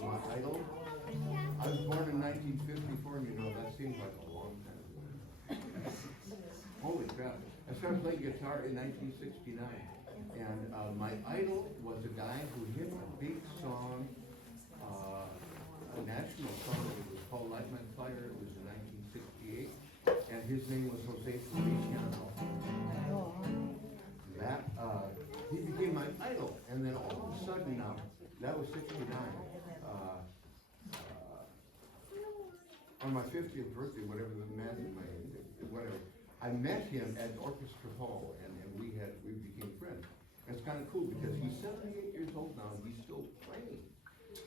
My idol? I was born in 1954, and you know, that seems like a long time ago. Holy crap. I started playing guitar in 1969, and my idol was a guy who hit a big song, a national song. It was called Light My Fire. It was in 1968, and his name was Jose Feliciano. That, he became my idol, and then all of a sudden now, that was 69. On my 50th birthday, whatever the man, whatever, I met him at Orchestra Hall, and we became friends. And it's kind of cool because he's 78 years old now, and he's still playing,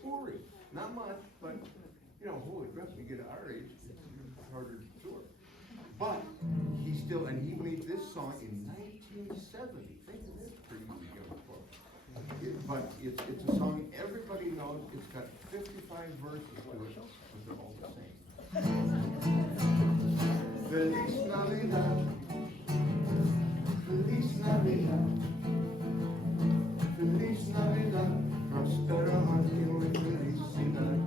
touring. Not much, but you know, holy crap, you get our age, it's harder to tour. But he still, and he made this song in 1970. Think of this, pretty young for. But it's a song everybody knows. It's got 55 verses to it, but they're all the same. Feliz Navidad, Feliz Navidad, Feliz Navidad, prospero año y felicidad.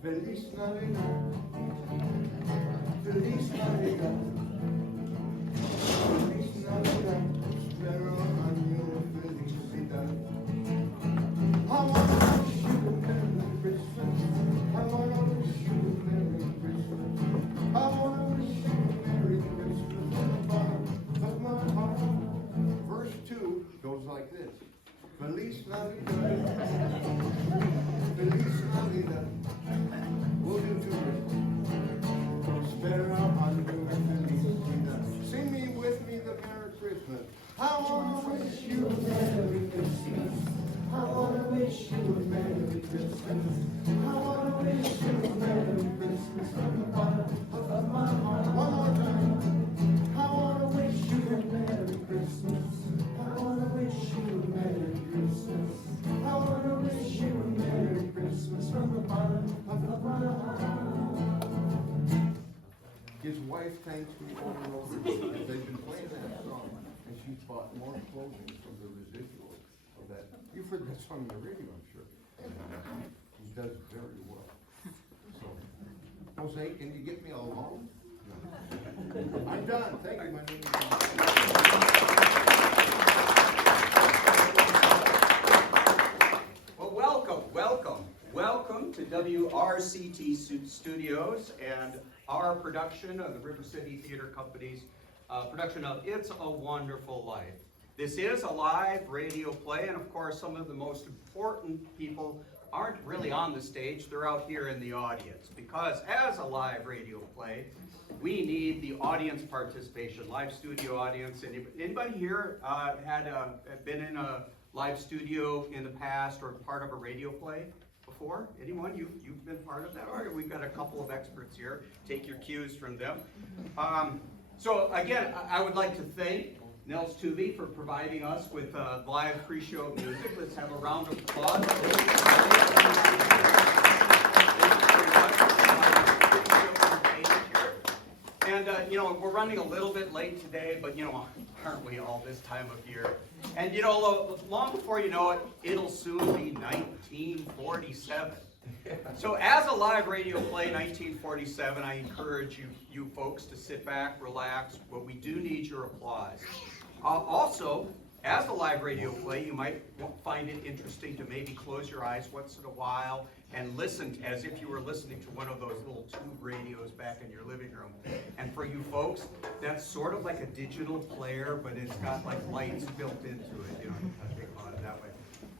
Feliz Navidad, Feliz Navidad, Feliz Navidad, prospero año y felicidad. I wanna wish you a Merry Christmas. I wanna wish you a Merry Christmas. I wanna wish you a Merry Christmas from the bottom of my heart. Verse 2 goes like this. Feliz Navidad. Feliz Navidad. We'll do two verses. Prospero año y felicidad. Sing me with me the Merry Christmas. I wanna wish you a Merry Christmas. I wanna wish you a Merry Christmas. I wanna wish you a Merry Christmas from the bottom of my heart. One more time. I wanna wish you a Merry Christmas. I wanna wish you a Merry Christmas. I wanna wish you a Merry Christmas from the bottom of my heart. His wife thanks me over and over again. They've been playing that song, and she's bought more clothing from the residuals of that. You've heard that song on the radio, I'm sure. He does very well. So, Jose, can you get me along? No. I'm done. Thank you, my name is. Well, welcome to WRCT Studios and our production of the River City Theater Company's production of It's a Wonderful Life. This is a live radio play, and of course some of the most important people aren't really on the stage, they're out here in the audience. Because as a live radio play, we need the audience participation, live studio audience. And anybody here been in a live studio in the past or part of a radio play before? Anyone? You've been part of that? All right, we've got a couple of experts here. Take your cues from them. So again, I would like to thank Nels Tuvey for providing us with live pre-show music. Let's have a round of applause. And you know, we're running a little bit late today, but you know, aren't we all this time of year? And you know, long before you know it, it'll soon be 1947. So as a live radio play, 1947, I encourage you folks to sit back, relax, but we do need your applause. Also, as a live radio play, you might find it interesting to maybe close your eyes once in a while and listen as if you were listening to one of those little tube radios back in your living room. And for you folks, that's sort of like a digital player, but it's got like lights built into it, you know, think about it that way.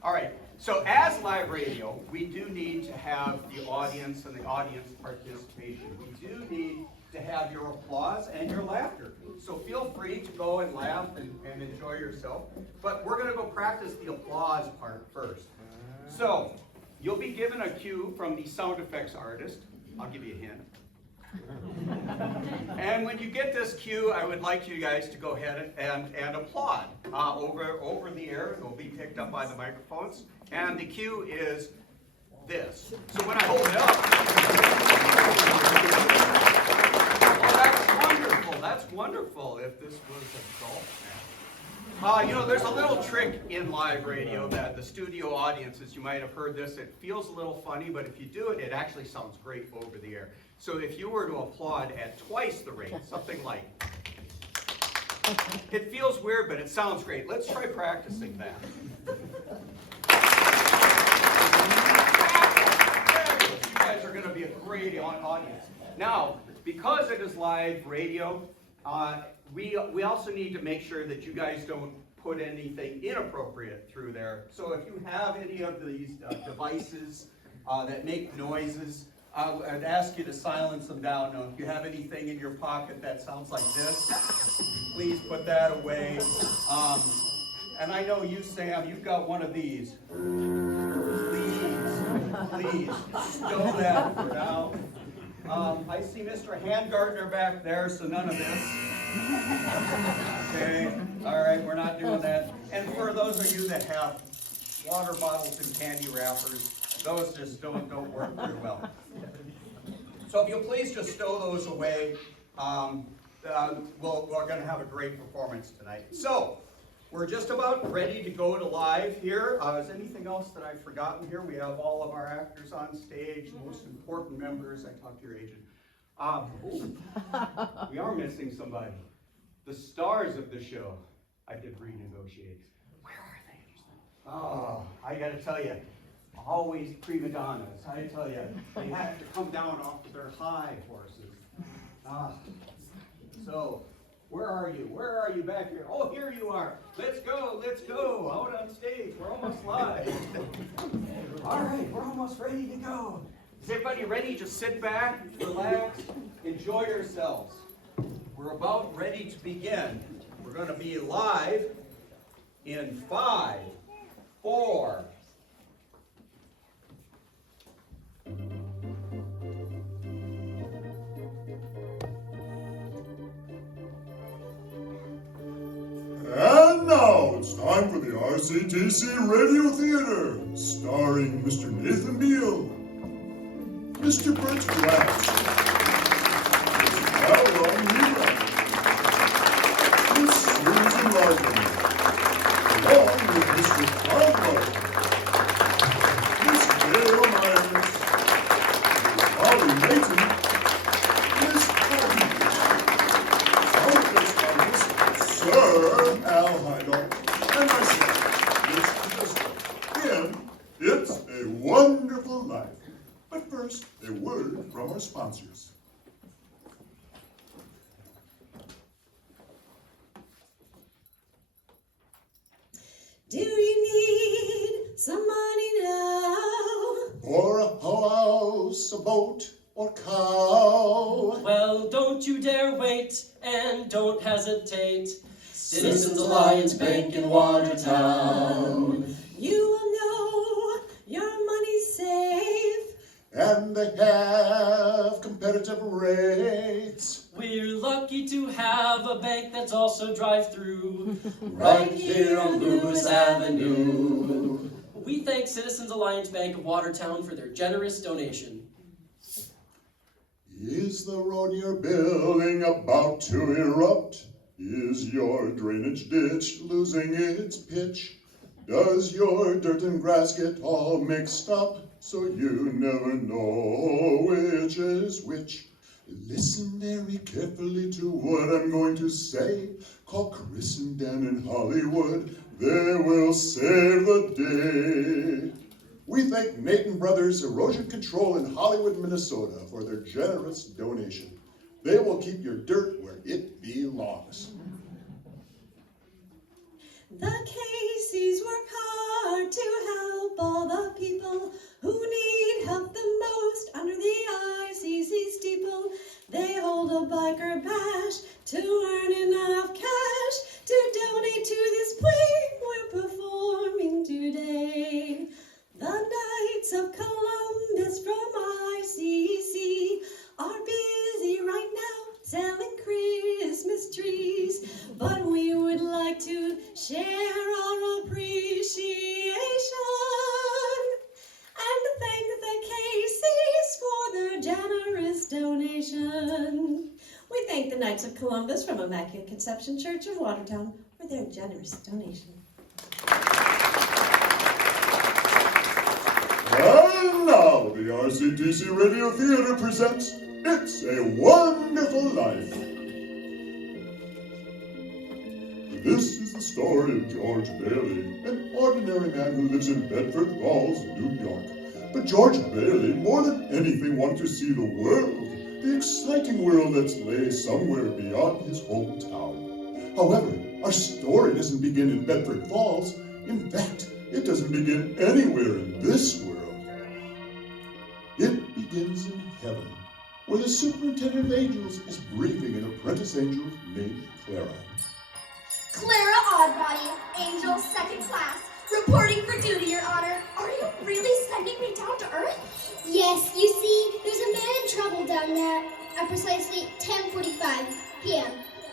All right, so as live radio, we do need to have the audience and the audience participation. We do need to have your applause and your laughter. So feel free to go and laugh and enjoy yourself. But we're going to go practice the applause part first. So you'll be given a cue from the sound effects artist. I'll give you a hint. And when you get this cue, I would like you guys to go ahead and applaud over the air. It will be picked up by the microphones. And the cue is this. So when I hold it up, oh, that's wonderful. That's wonderful. If this was a golf match. There's a little trick in live radio that the studio audiences, you might have heard this, it feels a little funny, but if you do it, it actually sounds great over the air. So if you were to applaud at twice the rate, something like, it feels weird, but it sounds great. Let's try practicing that. You guys are going to be a great audience. Now, because it is live radio, we also need to make sure that you guys don't put anything inappropriate through there. So if you have any of these devices that make noises, I'd ask you to silence them down. Now, if you have anything in your pocket that sounds like this, please put that away. And I know you, Sam, you've got one of these. Please, stow that for now. I see Mr. Handgartner back there, so none of this. Okay, all right, we're not doing that. And for those of you that have water bottles and candy wrappers, those just don't work very well. So if you'll please just stow those away, we're going to have a great performance tonight. So we're just about ready to go to live here. Is anything else that I've forgotten here? We have all of our actors on stage, the most important members. I talked to your agent. We are missing somebody. The stars of the show. I did renegotiate. Where are they? Oh, I got to tell you, always prima donnas. I tell you, they have to come down off of their high horses. So, where are you? Where are you back here? Oh, here you are. Let's go, out on stage. We're almost live. All right, we're almost ready to go. Is everybody ready? Just sit back, relax, enjoy yourselves. We're about ready to begin. We're going to be live in 5, 4. And now it's time for the RCTC Radio Theater, starring Mr. Nathan Beal, Mr. Bert Flash, Mr. Aaron Mira, Miss Susan Larkin, along with Mr. Tom Larkin, Miss Gail Myers, Miss Holly Layton, Miss Patty, Sir Al Heidel, and myself, Mr. Jessica. And it's a wonderful life. But first, a word from our sponsors. Do you need some money now? For a house, a boat, or cow? Well, don't you dare wait, and don't hesitate. Citizens Alliance Bank in Watertown. You will know your money's safe. And they have competitive rates. We're lucky to have a bank that's also drive-through. Right here on Lewis Avenue. We thank Citizens Alliance Bank of Watertown for their generous donation. Is the road you're building about to erupt? Is your drainage ditch losing its pitch? Does your dirt and grass get all mixed up so you never know which is which? Listen very carefully to what I'm going to say. Call Chris and Dan in Hollywood. They will save the day. We thank Nathan Brothers Erosion Control in Hollywood, Minnesota for their generous donation. They will keep your dirt where it belongs. The Caseys work hard to help all the people who need help the most under the ICC steeple. They hold a biker bash to earn enough cash to donate to this play we're performing today. The Knights of Columbus from ICC are busy right now selling Christmas trees, but we would like to share our appreciation and thank the Caseys for their generous donation. We thank thank the Knights of Columbus from Immaculate Conception Church of Watertown for their generous donation. And now the RCTC Radio Theater presents It's a Wonderful Life. This is the story of George Bailey, an ordinary man who lives in Bedford Falls, New York. But George Bailey, more than anything, wanted to see the world, the exciting world that lay somewhere beyond his hometown. However, our story doesn't begin in Bedford Falls. In fact, it doesn't begin anywhere in this world. It begins in heaven, where the superintendent of angels is briefing an apprentice angel named Clara. Clara Oddbody, Angel, 2nd class, reporting for duty, Your Honor. Are you really sending me down to Earth? Yes, you see, there's a man in trouble down there at precisely 10:45 p.m.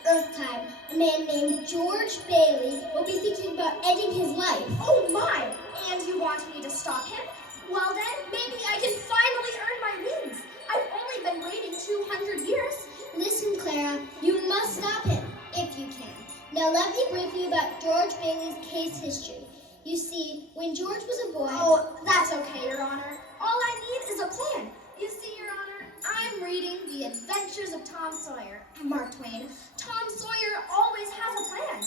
Earth time. A man named George Bailey will be thinking about ending his life. Oh my! And you want me to stop him? Well then, maybe I can finally earn my wings. I've only been waiting 200 years. Listen, Clara, you must stop him, if you can. Now let me brief you about George Bailey's case history. You see, when George was a boy... Oh, that's okay, Your Honor. All I need is a plan. You see, Your Honor, I'm reading The Adventures of Tom Sawyer. Mark Twain. Tom Sawyer always has a plan.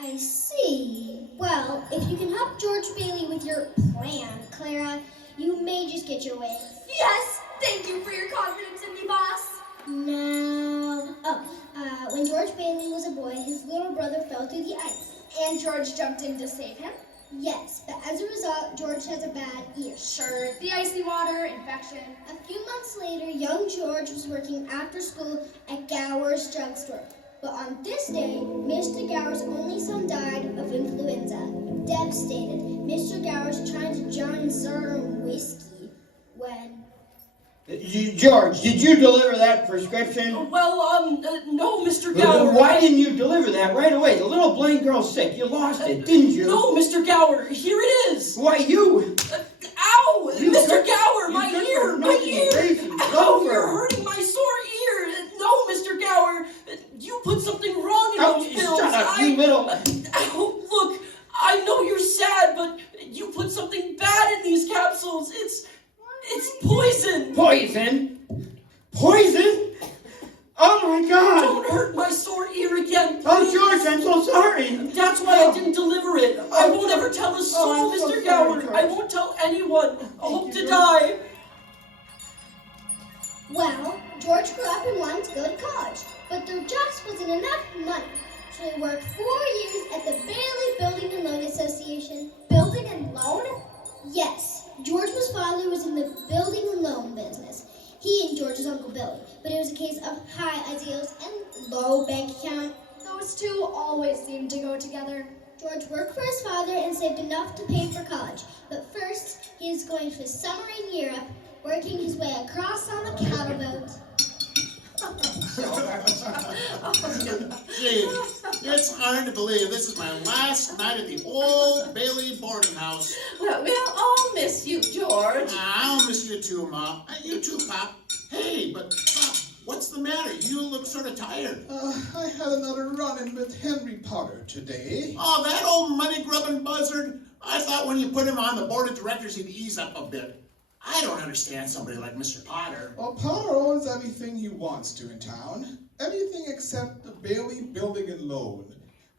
I see. Well, if you can help George Bailey with your plan, Clara, you may just get your wings. Yes! Thank you for your confidence in me, boss. When George Bailey was a boy, his little brother fell through the ice. And George jumped in to save him? Yes, but as a result, George has a bad ear. Sure, the icy water, infection. A few months later, young George was working after school at Gower's drugstore. But on this day, Mr. Gower's only son died of influenza. Devastated, Mr. Gower's trying to John Zern whiskey when... George, did you deliver that prescription? Well, no, Mr. Gower. Why didn't you deliver that right away? The little blind girl's sick. You lost it, didn't you? No, Mr. Gower, here it is. Why, you? Ow! You Mr. could- Gower, you my could ear, have my known ear! Jason Ow, Glover. you're hurting my sore ear! No, Mr. Gower, you put something wrong in Oh, those pills. shut up, you little... Ow, look, I know you're sad, but you put something bad in these capsules. It's poison. Poison? Poison? Oh, my God! Don't hurt my sore ear again, Oh, please. George, I'm so sorry. That's why I didn't deliver it. I won't ever tell a soul, I'm so Mr. sorry, Gower. George. I won't tell anyone. I hope you, to George. die. Well, George grew up and wanted to go to college, but there just wasn't enough money. So he worked 4 years at the Bailey Building and Loan Association. Building and loan? Yes, George's father was in the building and loan business. He and George's Uncle Billy, but it was a case of high ideals and low bank account. Those two always seem to go together. George worked for his father and saved enough to pay for college. But first, he is going for summer in Europe, working his way across on a cattle boat. Gee, it's hard to believe this is my last night at the old Bailey boarding house. Well, we'll all miss you, George. I'll miss you too, Ma. You too, Pop. Hey, but Pop, what's the matter? You look sort of tired. I had another run-in with Henry Potter today. Oh, that old money-grubbing buzzard. I thought when you put him on the board of directors, he'd ease up a bit. I don't understand somebody like Mr. Potter. Well, Potter owns anything he wants to in town. Anything except the Bailey Building and Loan.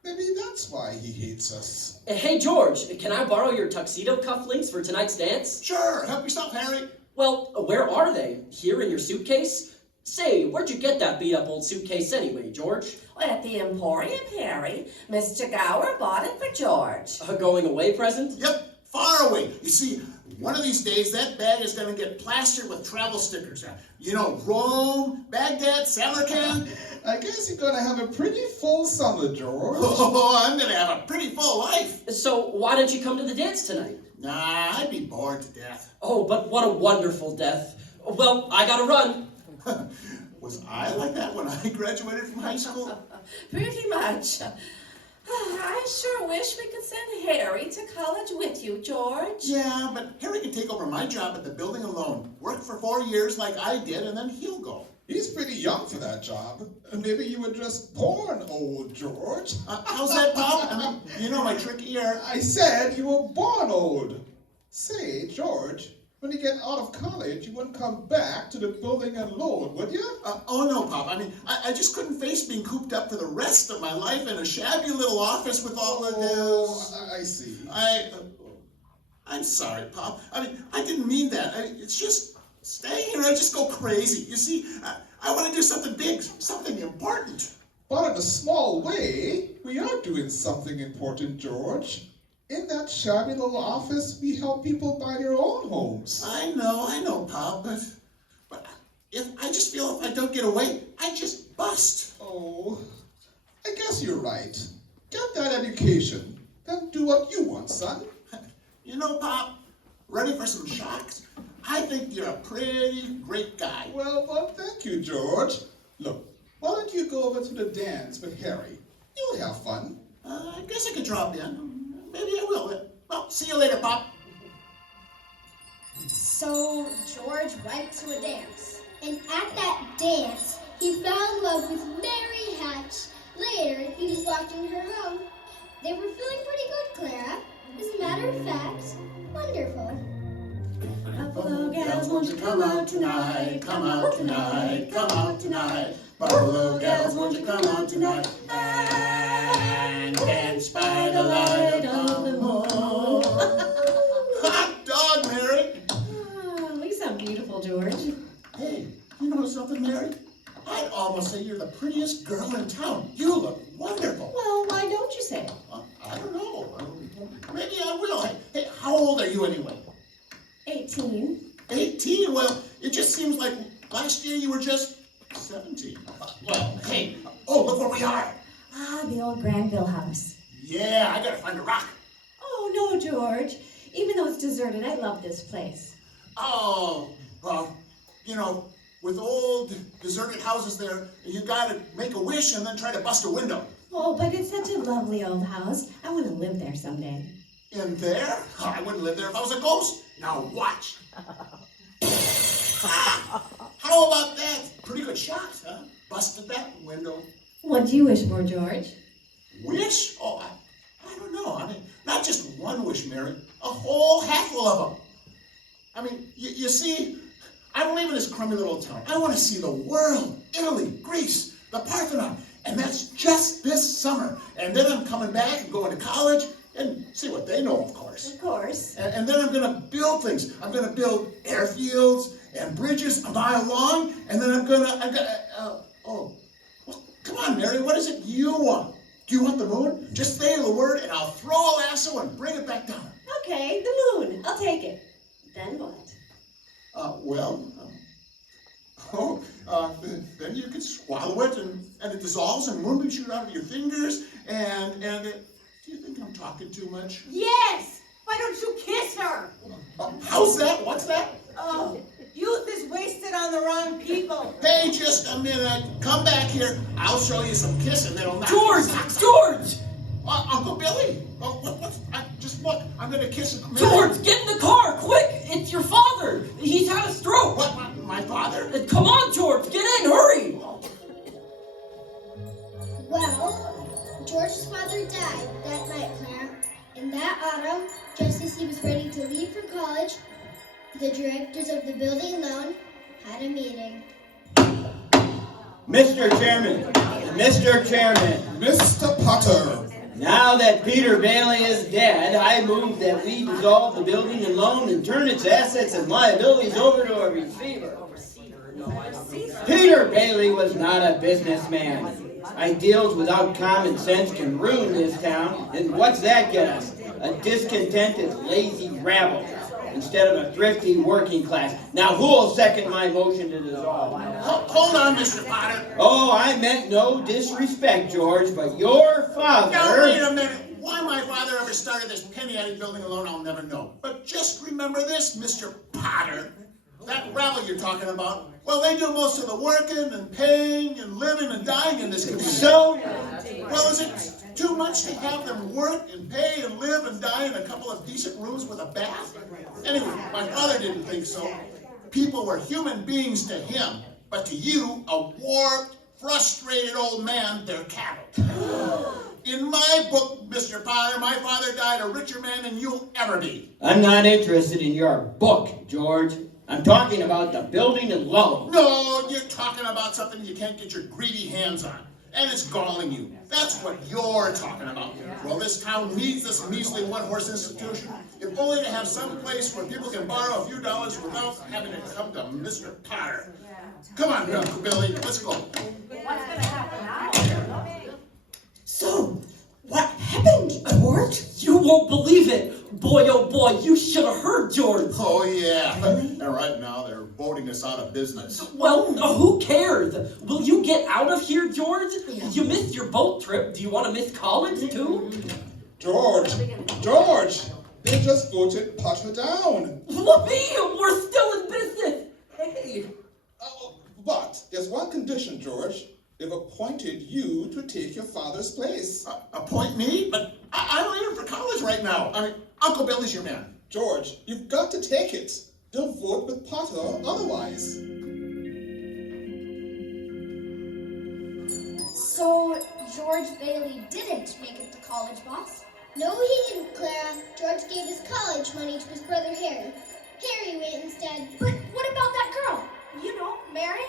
Maybe that's why he hates us. Hey, George, can I borrow your tuxedo cufflinks for tonight's dance? Sure, help yourself, Harry. Well, where are they? Here in your suitcase? Say, where'd you get that beat-up old suitcase anyway, George? Well, at the Emporium, Harry. Mr. Gower bought it for George. A going-away present? Yep, far away. You see, one of these days, that bag is going to get plastered with travel stickers. You know, Rome, Baghdad, Samarkand. I guess you're gonna have a pretty full summer, George. Oh, I'm going to have a pretty full life. So why don't you come to the dance tonight? Nah, I'd be bored to death. Oh, but what a wonderful death. Well, I gotta run. Was I like that when I graduated from high school? Pretty much. I sure wish we could send Harry to college with you, George. Yeah, but Harry can take over my job at the building alone. Work for 4 years like I did, and then he'll go. He's pretty young for that job. Maybe you were just born old, George. How's that, Pop? I mean, you know my tricky ear. I said you were born old. Say, George, when you get out of college, you wouldn't come back to the building and loan, would you? Oh, no, Pop. I mean, I just couldn't face being cooped up for the rest of my life in a shabby little office with all of this. I see. I'm sorry, Pop. I mean, I didn't mean that. It's just staying here, I just go crazy. You see, I want to do something big, something important. But in a small way, we are doing something important, George. In that shabby little office, we help people buy their own homes. I know, Pop, but I just feel if I don't get away, I just bust. Oh, I guess you're right. Get that education, then do what you want, son. You know, Pop, ready for some shocks? I think you're a pretty great guy. Well, thank you, George. Look, why don't you go over to the dance with Harry? You'll have fun. I guess I could drop in. Maybe I will. Well, see you later, Pop. So George went to a dance. And at that dance, he fell in love with Mary Hatch. Later, he was walking her home. They were feeling pretty good, Clara. As a matter of fact, wonderful. Buffalo gals, won't you come out tonight? Come out tonight, come out tonight. Buffalo gals, won't you come out tonight? And dance by the light of the moon. Hot dog, Mary! Oh, you sound beautiful, George. Hey, you know something, Mary? I'd almost say you're the prettiest girl in town. You look wonderful. Well, why don't you say it? I don't know. Maybe I will. Hey, how old are you anyway? 18. 18? Well, it just seems like last year you were just 17. Well, hey, oh, look where we are. Ah, the old Granville house. Yeah, I gotta find a rock. Oh, no, George. Even though it's deserted, I love this place. Oh, well, you know, with old deserted houses there, you gotta make a wish and then try to bust a window. Oh, but it's such a lovely old house. I want to live there someday. In there? Oh, I wouldn't live there if I was a ghost. Now watch. How about that? Pretty good shot, huh? Busted that window. What do you wish for, George? Wish? Oh, I don't know. I mean, not just one wish, Mary. A whole hatful of them. I mean, you see, I don't live in this crummy little town. I want to see the world. Italy, Greece, the Parthenon. And that's just this summer. And then I'm coming back and going to college and see what they know, of course. Of course. And then I'm going to build things. I'm going to build airfields and bridges a mile long. And then I'm going to, well, come on, Mary, what is it you want? Do you want the moon? Just say the word and I'll throw a lasso and bring it back down. Okay, the moon. I'll take it. Then what? Then you can swallow it and it dissolves and moon can shoot out of your fingers and it, do you think I'm talking too much? Yes! Why don't you kiss her? How's that? What's that? Oh, youth is wasted on the wrong people. Hey, just a minute. Come back here. I'll show you some kissing that'll knock George! your socks off. George! Uncle Billy. Just look. I'm gonna kiss him. George, get in the car, quick! It's your father. He's had a stroke. What? My father? Come on, George, get in, hurry! Well, George's father died that night, Clara. And that autumn, just as he was ready to leave for college, the directors of the building loan had a meeting. Mr. Chairman, Mr. Chairman, Mr. Potter. now that Peter Bailey is dead, I move that we dissolve the building and loan and turn its assets and liabilities over to a receiver. Peter Bailey was not a businessman. Ideals without common sense can ruin this town, and what's that get us? A discontented, lazy rabble, instead of a thrifty working class. Now who'll second my motion to dissolve? Hold on, Mr. Potter. Oh, I meant no disrespect, George, but your father... Now, wait a minute. Why my father ever started this penny-ante building alone, I'll never know. But just remember this, Mr. Potter. That rabble you're talking about, well, they do most of the working and paying and living and dying in this community. So? Well, is it too much to have them work and pay and live and die in a couple of decent rooms with a bath? Anyway, my father didn't think so. People were human beings to him. But to you, a warped, frustrated old man, they're cattle. In my book, Mr. Potter, my father died a richer man than you'll ever be. I'm not interested in your book, George. I'm talking about the building alone. No, you're talking about something you can't get your greedy hands on. And it's galling you. That's what you're talking about. Well, this town needs this measly one-horse institution, if only to have some place where people can borrow a few dollars without having to come to Mr. Potter. Come on, Uncle Billy, let's go. So, what happened, George? You won't believe it. Boy, oh boy, you should have heard, George. Oh, yeah. And right now, they're voting us out of business. Well, who cares? Will you get out of here, George? You missed your boat trip. Do you want to miss college, too? George, they just voted Potter down. Whoopee! We're still in business. Hey. But there's one condition, George. They've appointed you to take your father's place. Appoint me? But I'm leaving for college right now. I mean, Uncle Billy's your man. George, you've got to take it. Don't vote with Potter otherwise. So, George Bailey didn't make it to college, boss? No, he didn't, Clara. George gave his college money to his brother Harry. Harry went instead. But what about that girl? You know, Mary?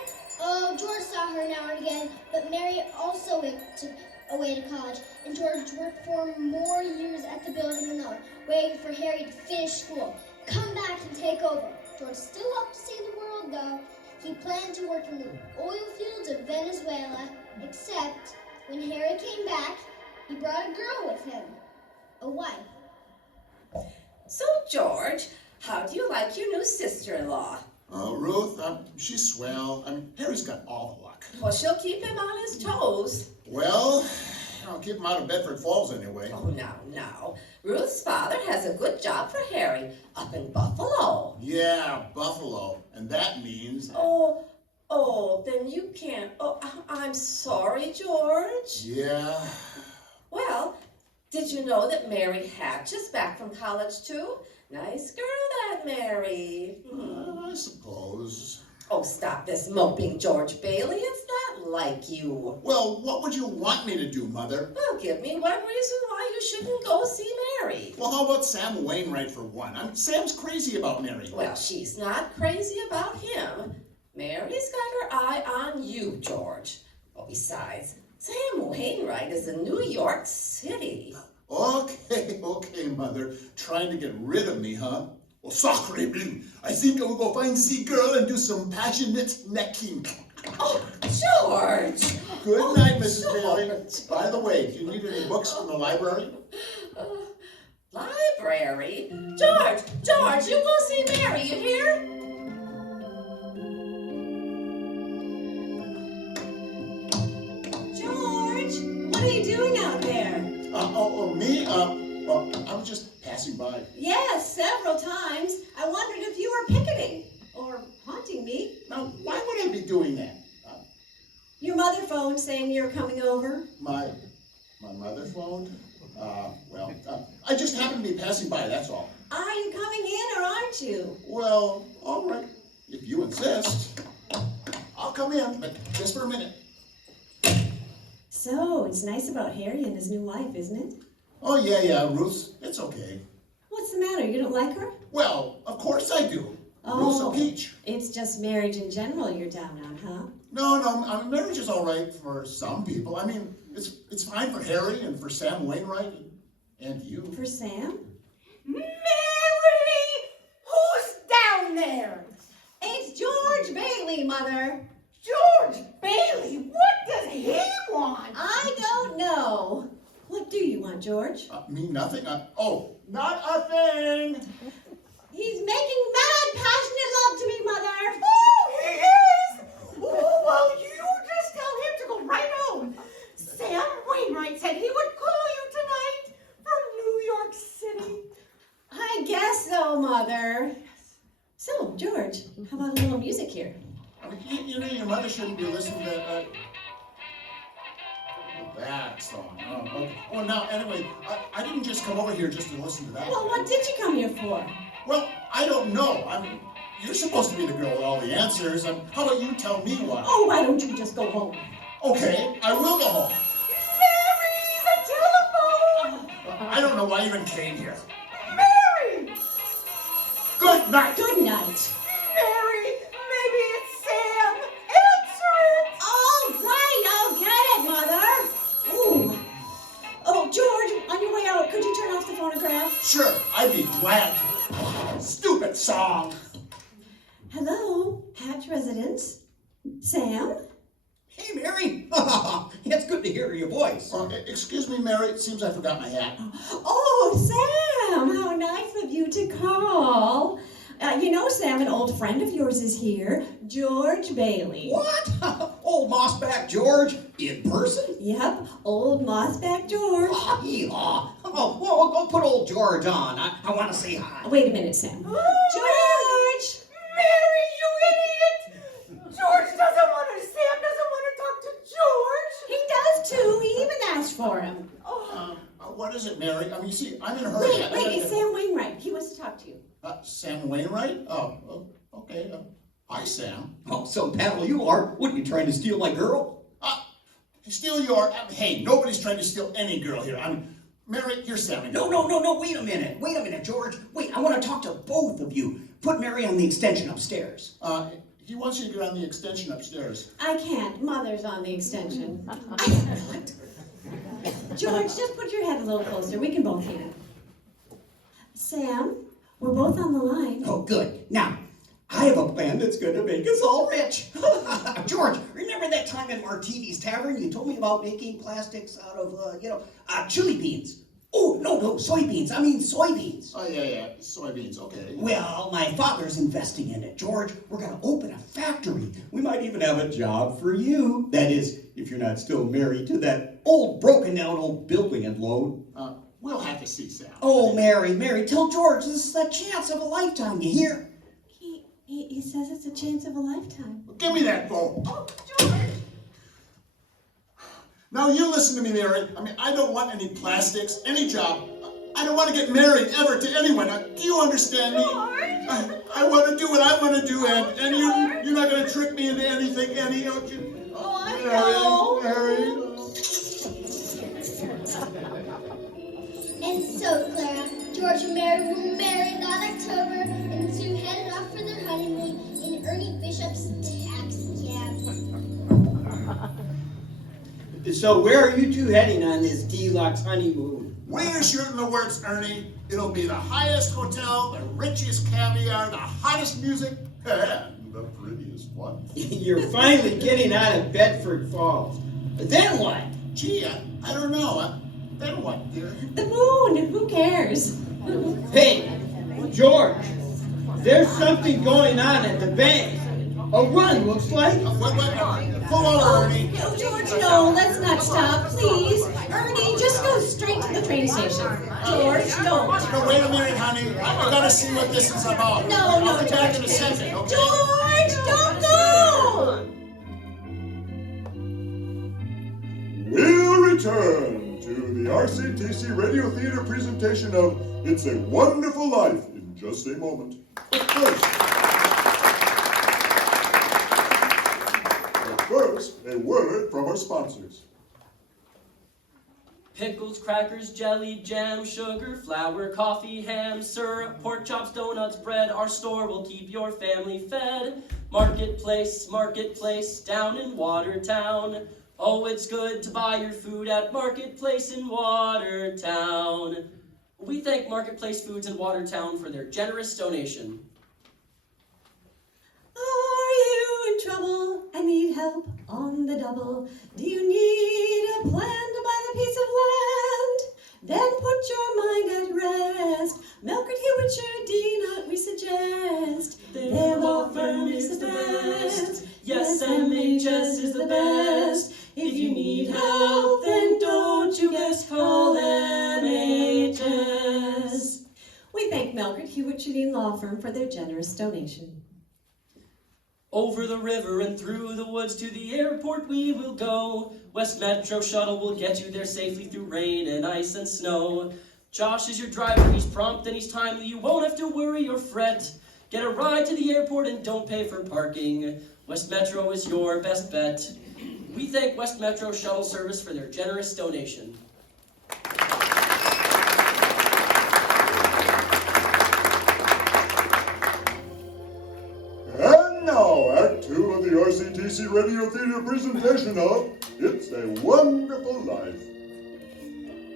Oh, George saw her now and again, but Mary also went away to college, and George worked for more years at the building alone, waiting for Harry to finish school, come back and take over. George still hoped to see the world, though. He planned to work in the oil fields of Venezuela, except when Harry came back, he brought a girl with him, a wife. So, George, how do you like your new sister-in-law? Ruth, she's swell. I mean, Harry's got all the luck. Well, she'll keep him on his toes. Well, I'll keep him out of Bedford Falls anyway. Oh, now. Ruth's father has a good job for Harry up in Buffalo. Yeah, Buffalo. And that means... Oh, then you can't. Oh, I'm sorry, George. Yeah. Well, did you know that Mary Hatch is back from college, too? Nice girl, that Mary. I suppose. Oh, stop this moping, George Bailey. It's not like you. Well, what would you want me to do, Mother? Well, give me one reason why you shouldn't go see Mary. Well, how about Sam Wainwright for one? Sam's crazy about Mary. Well, she's not crazy about him. Mary's got her eye on you, George. Well, besides, Sam Wainwright is in New York City. Okay, Mother. Trying to get rid of me, huh? Well, sacre bleu. I think I will go find the girl and do some passionate necking. Oh, George! Good night, Mrs. Bailey. By the way, do you need any books from the library? Library? George, you go see Mary, you hear? George, what are you doing out there? Me? I was just passing by. Yes, several times. I wondered if you were picketing or haunting me. Now, why would I be doing that? Your mother phoned saying you're coming over. My mother phoned? I just happened to be passing by, that's all. Are you coming in or aren't you? Well, all right. If you insist. I'll come in, but just for a minute. So, it's nice about Harry and his new wife, isn't it? Oh, yeah, Ruth. It's okay. What's the matter? You don't like her? Well, of course I do. Ruth's a peach. It's just marriage in general you're down on, huh? No, marriage is all right for some people. I mean, it's fine for Harry and for Sam Wainwright and you. For Sam? Mary! Who's down there? It's George Bailey, Mother. George Bailey? What does he want? I don't know. What do you want, George? Me, nothing. Not a thing. He's making mad, passionate love to me, Mother. Oh, he is? Oh, well, you just tell him to go right home. Sam Wainwright said he would call you tonight from New York City. I guess so, Mother. So, George, how about a little music here? You know, your mother shouldn't be listening to that song. Oh, okay. Well, now, anyway, I didn't just come over here just to listen to that. Well, what did you come here for? Well, I don't know. I mean, you're supposed to be the girl with all the answers. How about you tell me one? Oh, why don't you just go home? Okay, I will go home. Mary, the telephone! I don't know why I even came here. Mary! Good night. Good night. Mary, maybe it's Sam. Answer it! All right, I'll get it, Mother. Ooh. Oh, George, on your way out, could you turn off the phonograph? Sure, I'd be glad to. Stupid song. Hello, Hatch residents. Sam? Hey, Mary. It's good to hear your voice. Excuse me, Mary. It seems I forgot my hat. Oh, Sam, how nice of you to call. You know, Sam, an old friend of yours is here, George Bailey. What? Old Mossback George in person? Yep, old Mossback George. Yeehaw. Oh, well, go put old George on. I want to say hi. Wait a minute, Sam. Oh, George! Mary, you idiot! George doesn't want to, Sam doesn't want to talk to George. He does too. He even asked for him. What is it, Mary? I mean, you see, I'm in a hurry. Wait, it's Sam Wainwright. He wants to talk to you. Sam Wainwright? Oh, okay. Hi, Sam. Oh, some pal you are. What, are you trying to steal my girl? Steal your... hey, nobody's trying to steal any girl here. Mary, here's Sam. No, wait a minute, George. Wait, I want to talk to both of you. Put Mary on the extension upstairs. He wants you to get on the extension upstairs. I can't. Mother's on the extension. What? George, just put your head a little closer. We can both hear. Sam, we're both on the line. Oh, good. Now, I have a plan that's going to make us all rich. George, remember that time in Martini's Tavern you told me about making plastics out of, chili beans? Oh, no, soybeans. I mean soybeans. Oh, yeah, soybeans, okay. Well, my father's investing in it, George. We're going to open a factory. We might even have a job for you. That is, if you're not still married to that broken down old building and load. We'll have to see, Sam. Oh, Mary, tell George this is the chance of a lifetime, you hear? He says it's a chance of a lifetime. Give me that phone. Oh, George! Now you listen to me, Mary. I mean, I don't want any plastics, any job. I don't want to get married ever to anyone. Do you understand me? George! I want to do what I want to do, and you're not going to trick me into anything, don't you? Oh, I know. Mary. And so, Clara, George and Mary were married that October and soon headed off for their honeymoon in Ernie Bishop's taxi cab. So where are you two heading on this deluxe honeymoon? We're shooting the works, Ernie. It'll be the highest hotel, the richest caviar, the hottest music, and the prettiest one. You're finally getting out of Bedford Falls. Then what? Gee, I don't know. Then what, dear? The moon! Who cares? Hey, George, there's something going on at the bank. A run, looks like. Pull over, Ernie. Oh, George, no, let's not stop, please. Ernie, just go straight to the train station. George, don't. No, wait a minute, honey. I gotta see what this is about. No, I'll be back in a second, okay? George, don't go! We'll return to the RCTC Radio Theater presentation of It's a Wonderful Life in just a moment. But first, a word from our sponsors. Pickles, crackers, jelly, jam, sugar, flour, coffee, ham, syrup, pork chops, donuts, bread. Our store will keep your family fed. Marketplace, down in Watertown. Oh, it's good to buy your food at Marketplace in Watertown. We thank Marketplace Foods in Watertown for their generous donation. Are you in trouble and need help on the double? Do you need a plan to buy the piece of land? Then put your mind at rest. Melkert, Hewitt, Dean, we suggest. Their law firm is the best. Yes, MHS is the best. If you need help, then don't you just call MHS. We thank Melkert, Hewitt, Dean Law Firm for their generous donation. Over the river and through the woods to the airport we will go. West Metro Shuttle will get you there safely through rain and ice and snow. Josh is your driver, he's prompt and he's timely, you won't have to worry or fret. Get a ride to the airport and don't pay for parking. West Metro is your best bet. We thank West Metro Shuttle Service for their generous donation. And now, Act 2 of the RCTC Radio Theater presentation of It's a Wonderful Life.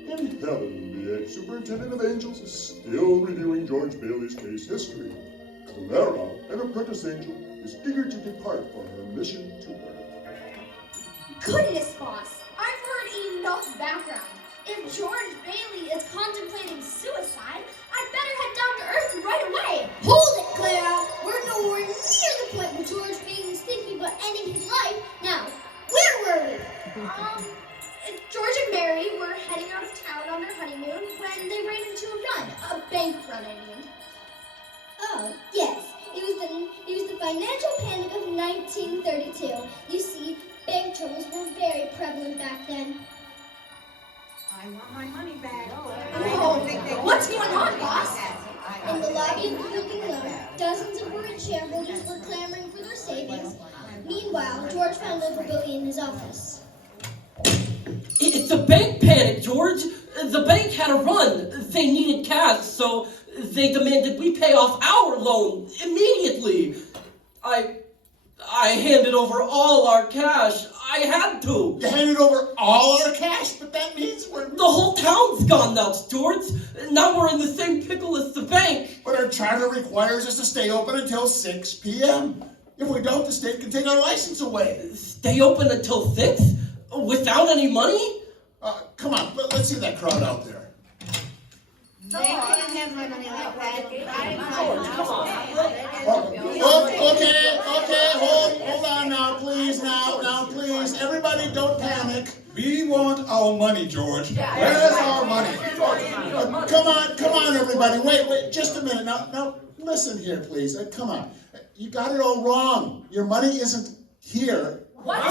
In heaven, the superintendent of angels is still reviewing George Bailey's case history. Clara, an apprentice angel, is eager to depart for her mission to Earth. Goodness, boss. I've heard enough background. If George Bailey is contemplating suicide, I'd better head down to Earth right away. Hold it, Clara. We're nowhere near the point where George Bailey's thinking about ending his life. Now, where were we? George and Mary were heading out of town on their honeymoon when they ran into a bank run, I mean. Oh, yes. It was the financial panic of 1932. You see, bank troubles were very prevalent back then. I want my money back. What's going on, boss? In the lobby of the building loan, dozens of worried shareholders were clamoring for their savings. Meanwhile, George found over Billy in his office. It's a bank panic, George. The bank had a run. They needed cash, so they demanded we pay off our loan immediately. I handed over all our cash. I had to. You handed over all our cash, but that means we're... The whole town's gone nuts, George. Now we're in the same pickle as the bank. But our charter requires us to stay open until 6 p.m. If we don't, the state can take our license away. Stay open until 6? Without any money? Come on, let's see that crowd out there. They can't have my money like that. Okay, hold on now, please, please. Everybody don't panic. We want our money, George. Where's our money? Come on, everybody. Wait, just a minute. Now, listen here, please. Come on. You got it all wrong. Your money isn't here. What?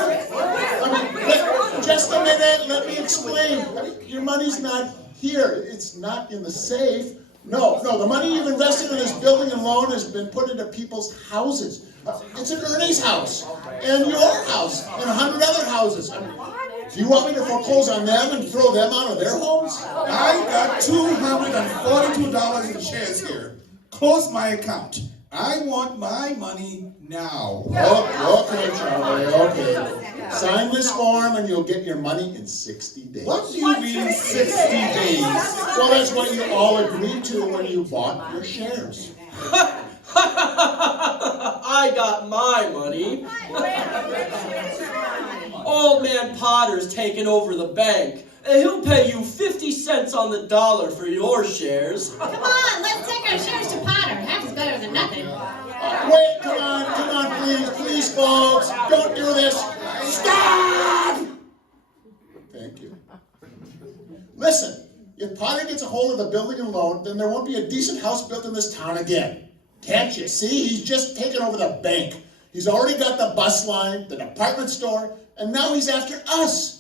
Just a minute, let me explain. Your money's not here. It's not in the safe. No, the money you've invested in this building and loan has been put into people's houses. It's in Ernie's house, and your house, and 100 other houses. Do you want me to foreclose on them and throw them out of their homes? I've got $242 in shares here. Close my account. I want my money now. Okay, Charlie, okay. Sign this form and you'll get your money in 60 days. What do you mean 60 days? Well, that's what you all agreed to when you bought your shares. I got my money. Old man Potter's taken over the bank. He'll pay you 50 cents on the dollar for your shares. Come on, let's take our shares to Potter. Half is better than nothing. Wait, come on, please, folks. Don't do this. Stop! Thank you. Listen, if Potter gets a hold of the building and loan, then there won't be a decent house built in this town again. Can't you see? He's just taken over the bank. He's already got the bus line, the department store, and now he's after us.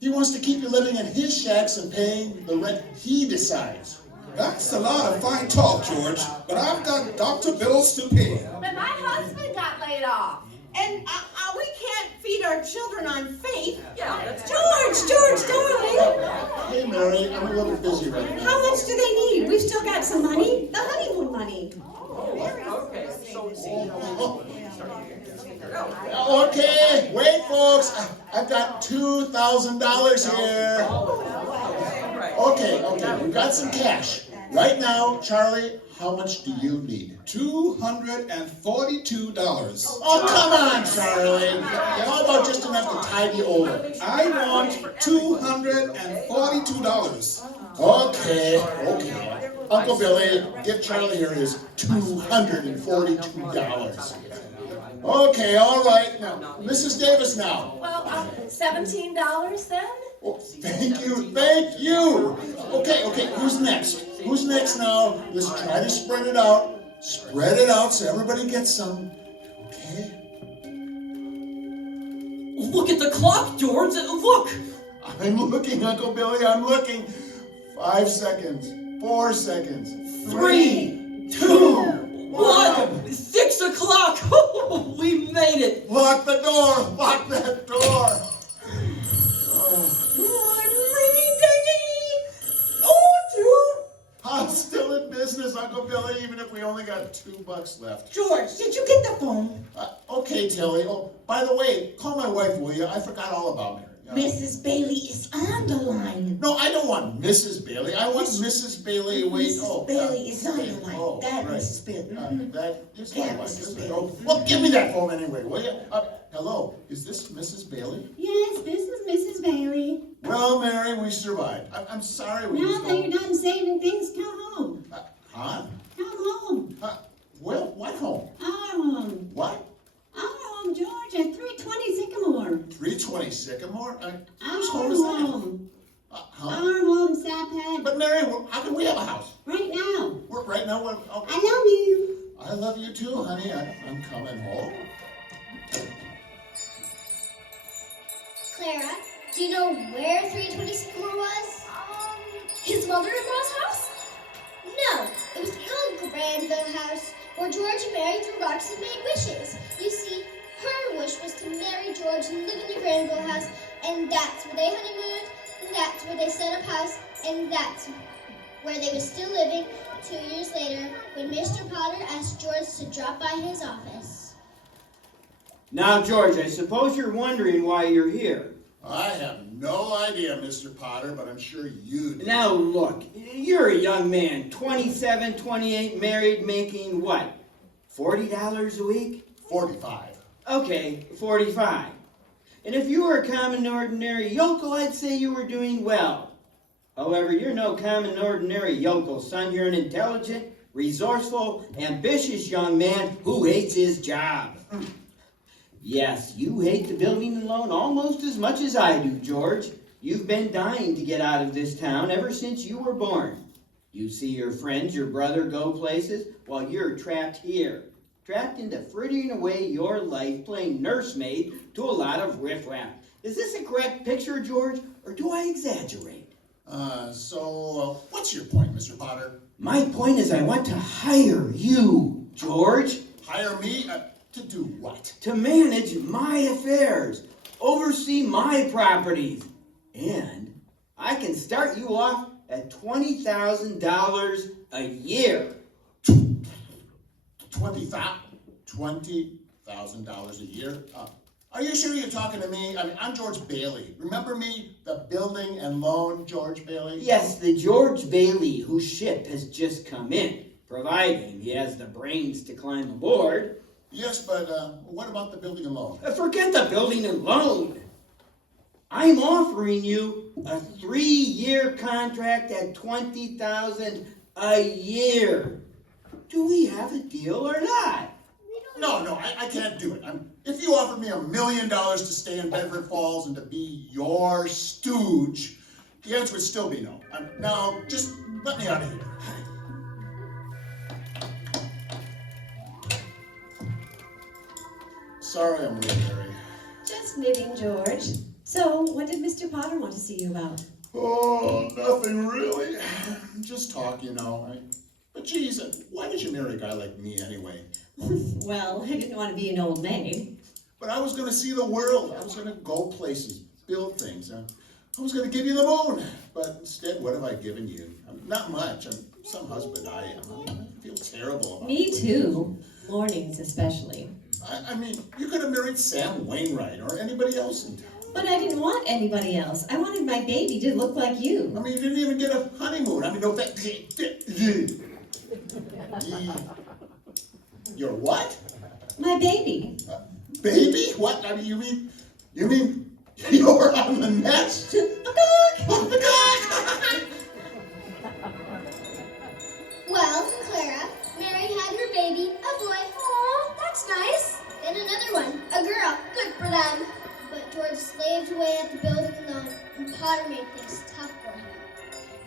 He wants to keep you living in his shacks and paying the rent he decides. That's a lot of fine talk, George, but I've got doctor bills to pay. But my husband got laid off. And we can't feed our children on faith. Yeah, that's George, darling. Hey, Mary, I'm a little busy right now. How much do they need? We've still got some money. The honeymoon money. Okay, so Okay, wait, folks. I've got $2,000 here. Okay, we've got some cash. Right now, Charlie, how much do you need? $242. Oh, come on, Charlie. How about just enough to tide you over? I want $242. Okay. Uncle Billy, give Charlie here his $242. Okay, all right. Now, Mrs. Davis now. Well, $17 then? Oh, thank you. Okay, who's next? Who's next now? Let's try to spread it out. Spread it out so everybody gets some. Okay? look at the clock, George. Look. I'm looking, Uncle Billy, I'm looking. 5 seconds. 4 seconds. 3, 2, 1. lock the door! Lock that door! Oh. I'm still in business, Uncle Billy, even if we only got $2 left. George, did you get the phone? Okay, Tilly. Oh, by the way, call my wife, will you? I forgot all about Mary. Mrs. Bailey is on the line. No, I don't want Mrs. Bailey. I want Mrs. Bailey. Wait, Mrs. Bailey is on the line. Oh, That right. Mrs. Bailey. That is Yeah, my wife. Mrs. isn't it? Bailey. Oh, well, give me that phone anyway, will you? Hello, is this Mrs. Bailey? Yes, this is Mrs. Bailey. Well, Mary, we survived. I'm sorry we Now used that you're done saving things, come home. Huh? Come home. Well, what home? Our home. What? Our home, George, at 320 Sycamore. 320 Sycamore? Our Whose home is that? home. Huh? Our home, Saphead. But Mary, how can we have a house? Right now. Right now, we're... Oh, I love you. I love you too, honey. I'm coming home. Clara, do you know where 320 Sycamore was? His mother-in-law's house? No, it was the old Granville house where George and Mary threw rocks and made wishes. You see, her wish was to marry George and live in the Granville house, and that's where they honeymooned, and that's where they set up house, and that's where they were still living 2 years later when Mr. Potter asked George to drop by his office. Now, George, I suppose you're wondering why you're here. I have no idea, Mr. Potter, but I'm sure you do. Now, look, you're a young man, 27, 28, married, making what? $40 a week? 45. Okay, 45. And if you were a common ordinary yokel, I'd say you were doing well. However, you're no common ordinary yokel, son. You're an intelligent, resourceful, ambitious young man who hates his job. Yes, you hate the building and loan almost as much as I do, George. You've been dying to get out of this town ever since you were born. You see your friends, your brother go places, while you're trapped here. Trapped into frittering away your life playing nursemaid to a lot of riffraff. Is this a correct picture, George, or do I exaggerate? What's your point, Mr. Potter? My point is I want to hire you, George. Hire me? To do what? To manage my affairs, oversee my properties, and I can start you off at $20,000 a year. $20,000 a year? Are you sure you're talking to me? I mean, I'm George Bailey. Remember me? The building and loan George Bailey? Yes, the George Bailey whose ship has just come in, providing he has the brains to climb aboard. Yes, but what about the building and loan? Forget the building and loan. I'm offering you a 3-year contract at $20,000 a year. Do we have a deal or not? No, I can't do it. If you offered me $1 million to stay in Bedford Falls and to be your stooge, the answer would still be no. Now, just let me out of here. Sorry I'm late, Mary. Just knitting, George. So, what did Mr. Potter want to see you about? Oh, nothing really. Just talk, But geez, why did you marry a guy like me anyway? Well, I didn't want to be an old maid. But I was going to see the world. I was going to go places, build things. I was going to give you the moon. But instead, what have I given you? Not much. I'm some husband I am. I feel terrible about Me it. too. Mornings especially. I mean, you could have married Sam Wainwright or anybody else in town. But I didn't want anybody else. I wanted my baby to look like you. I mean, you didn't even get a honeymoon. I mean, no, Your what? My baby. Baby? What? I mean, you mean you're on the nest? Well, Clara, Mary had her baby, a boy. Aw, that's nice. Then another one, a girl. Good for them. But George slaved away at the building and loan, and Potter made things tough for him.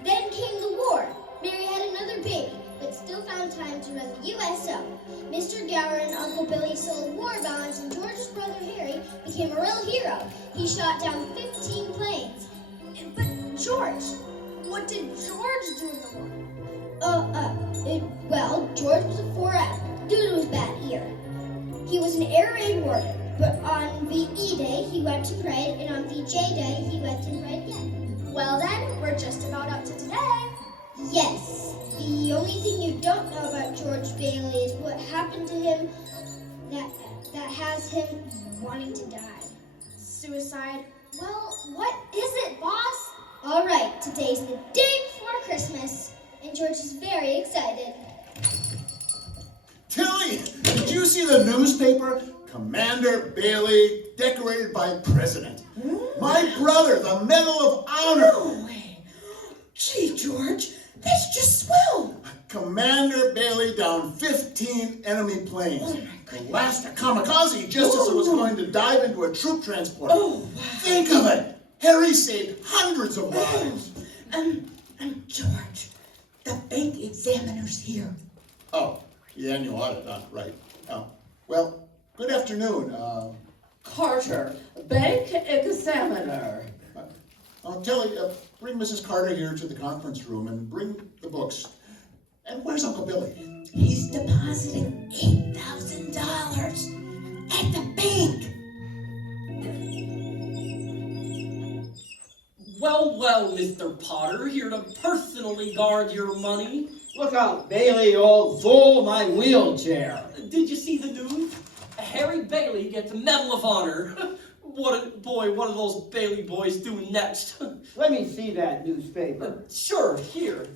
Then came the war. Mary had another baby, but still found time to run the USO. Mr. Gower and Uncle Billy sold war bonds, and George's brother Harry became a real hero. He shot down 15 planes. But George, what did George do in the war? Well, George was a 4F due to his bad ear. He was an air raid warden. But on VE Day, he went to parade, and on VJ Day, he went to parade again. Well then, we're just about up to today. Yes, the only thing you don't know about George Bailey is what happened to him that has him wanting to die. Suicide. Well, what is it, boss? All right, today's the day before Christmas, and George is very excited. Tilly, did you see the newspaper? Commander Bailey decorated by President. My brother, the Medal of Honor. No way. Gee, George, that's just swell. Commander Bailey downed 15 enemy planes. The last a kamikaze just as it was going to dive into a troop transporter. Oh, wow. Think of it. Harry saved hundreds of lives. George, the bank examiner's here. Oh, the annual audit, right. Well, good afternoon. Carter, bank examiner. Tilly, bring Mrs. Carter here to the conference room and bring the books. And where's Uncle Billy? He's depositing $8,000 at the bank. Well, well, Mr. Potter, here to personally guard your money. Look out, Bailey, old fool, my wheelchair. Did you see the news? Harry Bailey gets Medal of Honor. What do those Bailey boys do next? Let me see that newspaper. Sure, here.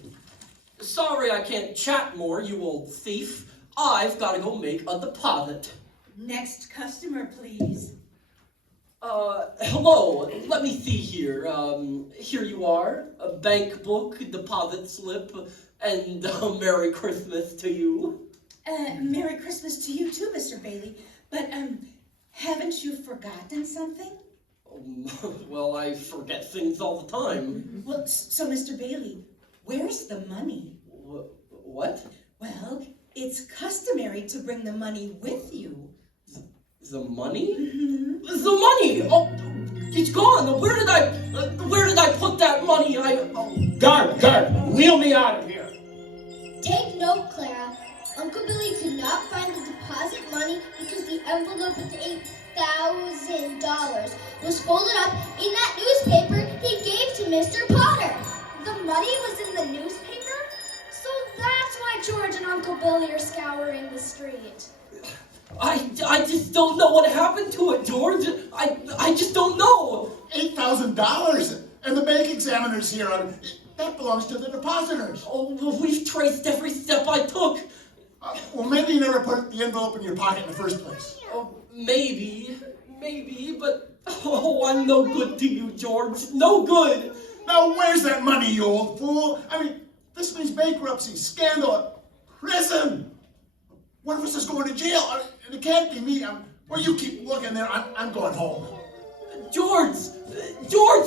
Sorry I can't chat more, you old thief. I've got to go make a deposit. Next customer, please. Hello, let me see here. Here you are. A bank book, deposit slip, and Merry Christmas to you. Merry Christmas to you too, Mr. Bailey. But, haven't you forgotten something? Well, I forget things all the time. Well, so Mr. Bailey, where's the money? What? Well, it's customary to bring the money with you. The money? Mm-hmm. The money! Oh, it's gone. Where did I put that money? Guard, wheel me out of here. Take note, Clara. Uncle Billy could not find the deposit money because the envelope with $8,000 was folded up in that newspaper he gave to Mr. Potter. The money was in the newspaper? So that's why George and Uncle Billy are scouring the street. I just don't know what happened to it, George. I just don't know. $8,000, and the bank examiner's here. That belongs to the depositors. Oh, well, we've traced every step I took. Well, maybe you never put the envelope in your pocket in the first place. Oh, maybe, but I'm no good to you, George. No good. Now, where's that money, you old fool? I mean, this means bankruptcy, scandal, prison. One of us is going to jail. And it can't be me. Well, you keep looking there. I'm going home. George,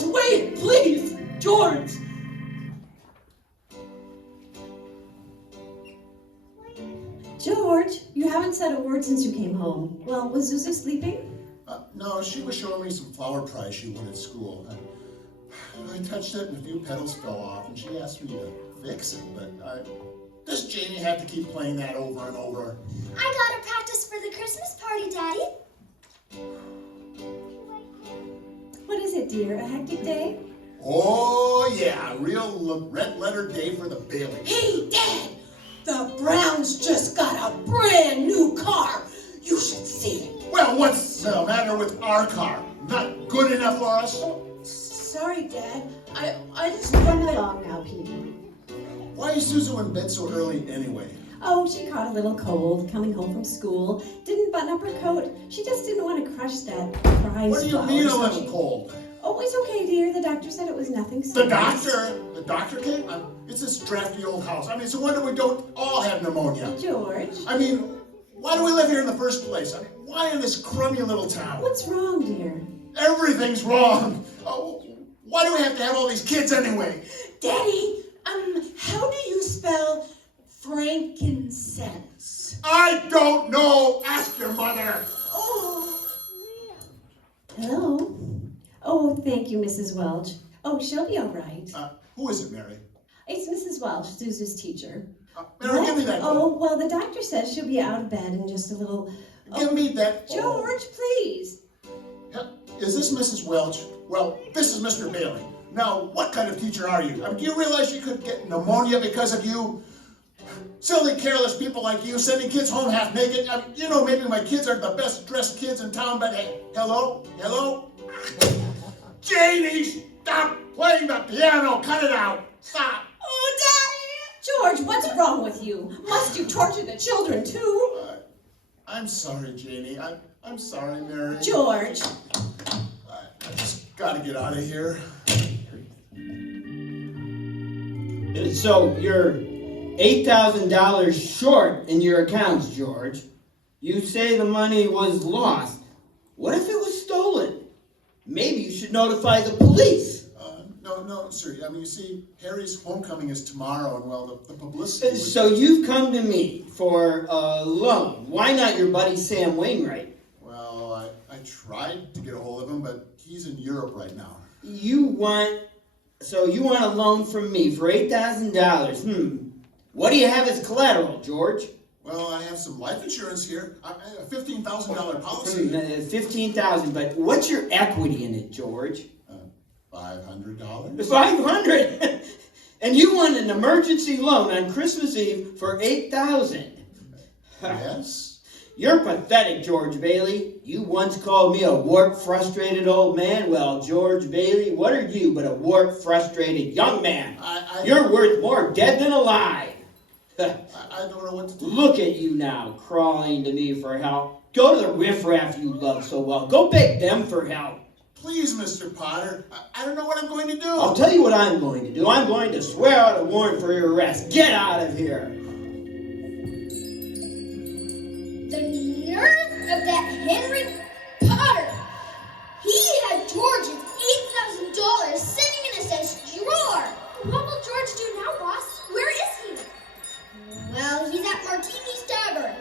wait, please, George. George, you haven't said a word since you came home. Well, was Zuzu sleeping? No, she was showing me some flower prize she won at school. I touched it and a few petals fell off, and she asked me to fix it, but does Jamie have to keep playing that over and over? I gotta practice for the Christmas party, Daddy. What is it, dear? A hectic day? Oh, yeah, a real red letter day for the Bailey. Hey, Dad! The Browns just got a brand new car. You should see it. Well, what's the matter with our car? Not good enough for us? Sorry, Dad. I just Run along now, Petey. Why is Susan in bed so early anyway? Oh, she caught a little cold coming home from school. Didn't button up her coat. She just didn't want to crush that prize What do you flower, mean a so little she- cold? Oh, it's okay, dear. The doctor said it was nothing The serious. doctor? The doctor came? It's this drafty old house. I mean, it's a wonder we don't all have pneumonia. George, I mean, why do we live here in the first place? I mean, why in this crummy little town? what's wrong, dear? Everything's wrong. Oh, why do we have to have all these kids anyway? Daddy, how do you spell frankincense? I don't know. Ask your mother. Oh. Hello? Oh, thank you, Mrs. Welch. Oh, she'll be all right. Who is it, Mary? It's Mrs. Welch, Zuzu's teacher. Mary, give me that. Oh, well, the doctor says she'll be out of bed in just a little Give me that. George, please. Is this Mrs. Welch? Well, this is Mr. Bailey. Now, what kind of teacher are you? I mean, do you realize you could get pneumonia because of you? Silly, careless people like you sending kids home half naked. I mean, you know, maybe my kids aren't the best dressed kids in town, but hey, hello? Janie, stop playing the piano. Cut it out. Stop. Oh, Daddy! George, what's wrong with you? Must you torture the children, too? I'm sorry, Janie. I'm sorry, Mary. George. I just gotta get out of here. So you're $8,000 short in your accounts, George. You say the money was lost. What if it was stolen? Maybe you should notify the police. No, sir. I mean, you see, Harry's homecoming is tomorrow, and well, the publicity. So you've come to me for a loan. Why not your buddy Sam Wainwright? Well, I tried to get a hold of him, but he's in Europe right now. You want a loan from me for $8,000. What do you have as collateral, George? Well, I have some life insurance here. A $15,000 policy. $15,000, but what's your equity in it, George? $500. $500? And you want an emergency loan on Christmas Eve for $8,000? Yes. You're pathetic, George Bailey. You once called me a warped, frustrated old man. Well, George Bailey, what are you but a warped, frustrated young man? You're worth more dead than alive. I don't know what to do. Look at you now, crawling to me for help. Go to the riffraff you love so well. Go beg them for help. Please, Mr. Potter. I don't know what I'm going to do. I'll tell you what I'm going to do. I'm going to swear out a warrant for your arrest. Get out of here. The nerve of that Henry Potter! He had George's $8,000 sitting in his drawer! What will George do now, boss? Where is he? Well, he's at Martini's Tavern.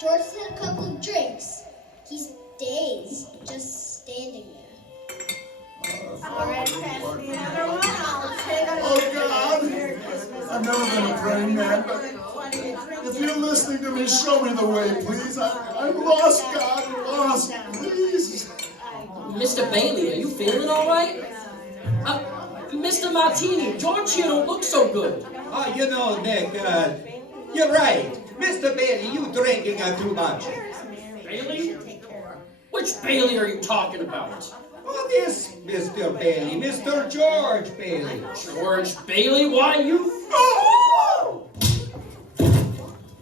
George has had a couple of drinks. He's dazed, just standing there. All right, pass me another one. I'll take a Oh, God. I've never been a praying man, but if you're listening to me, show me the way, please. I'm lost, God. I'm lost. Please. Mr. Bailey, are you feeling all right? Mr. Martini, George here don't look so good. Oh, you know, Nick, you're right. Mr. Bailey, you drinking too much. Bailey? Which Bailey are you talking about? Oh, this Mr. Bailey, Mr. George Bailey. George Bailey? Why, you...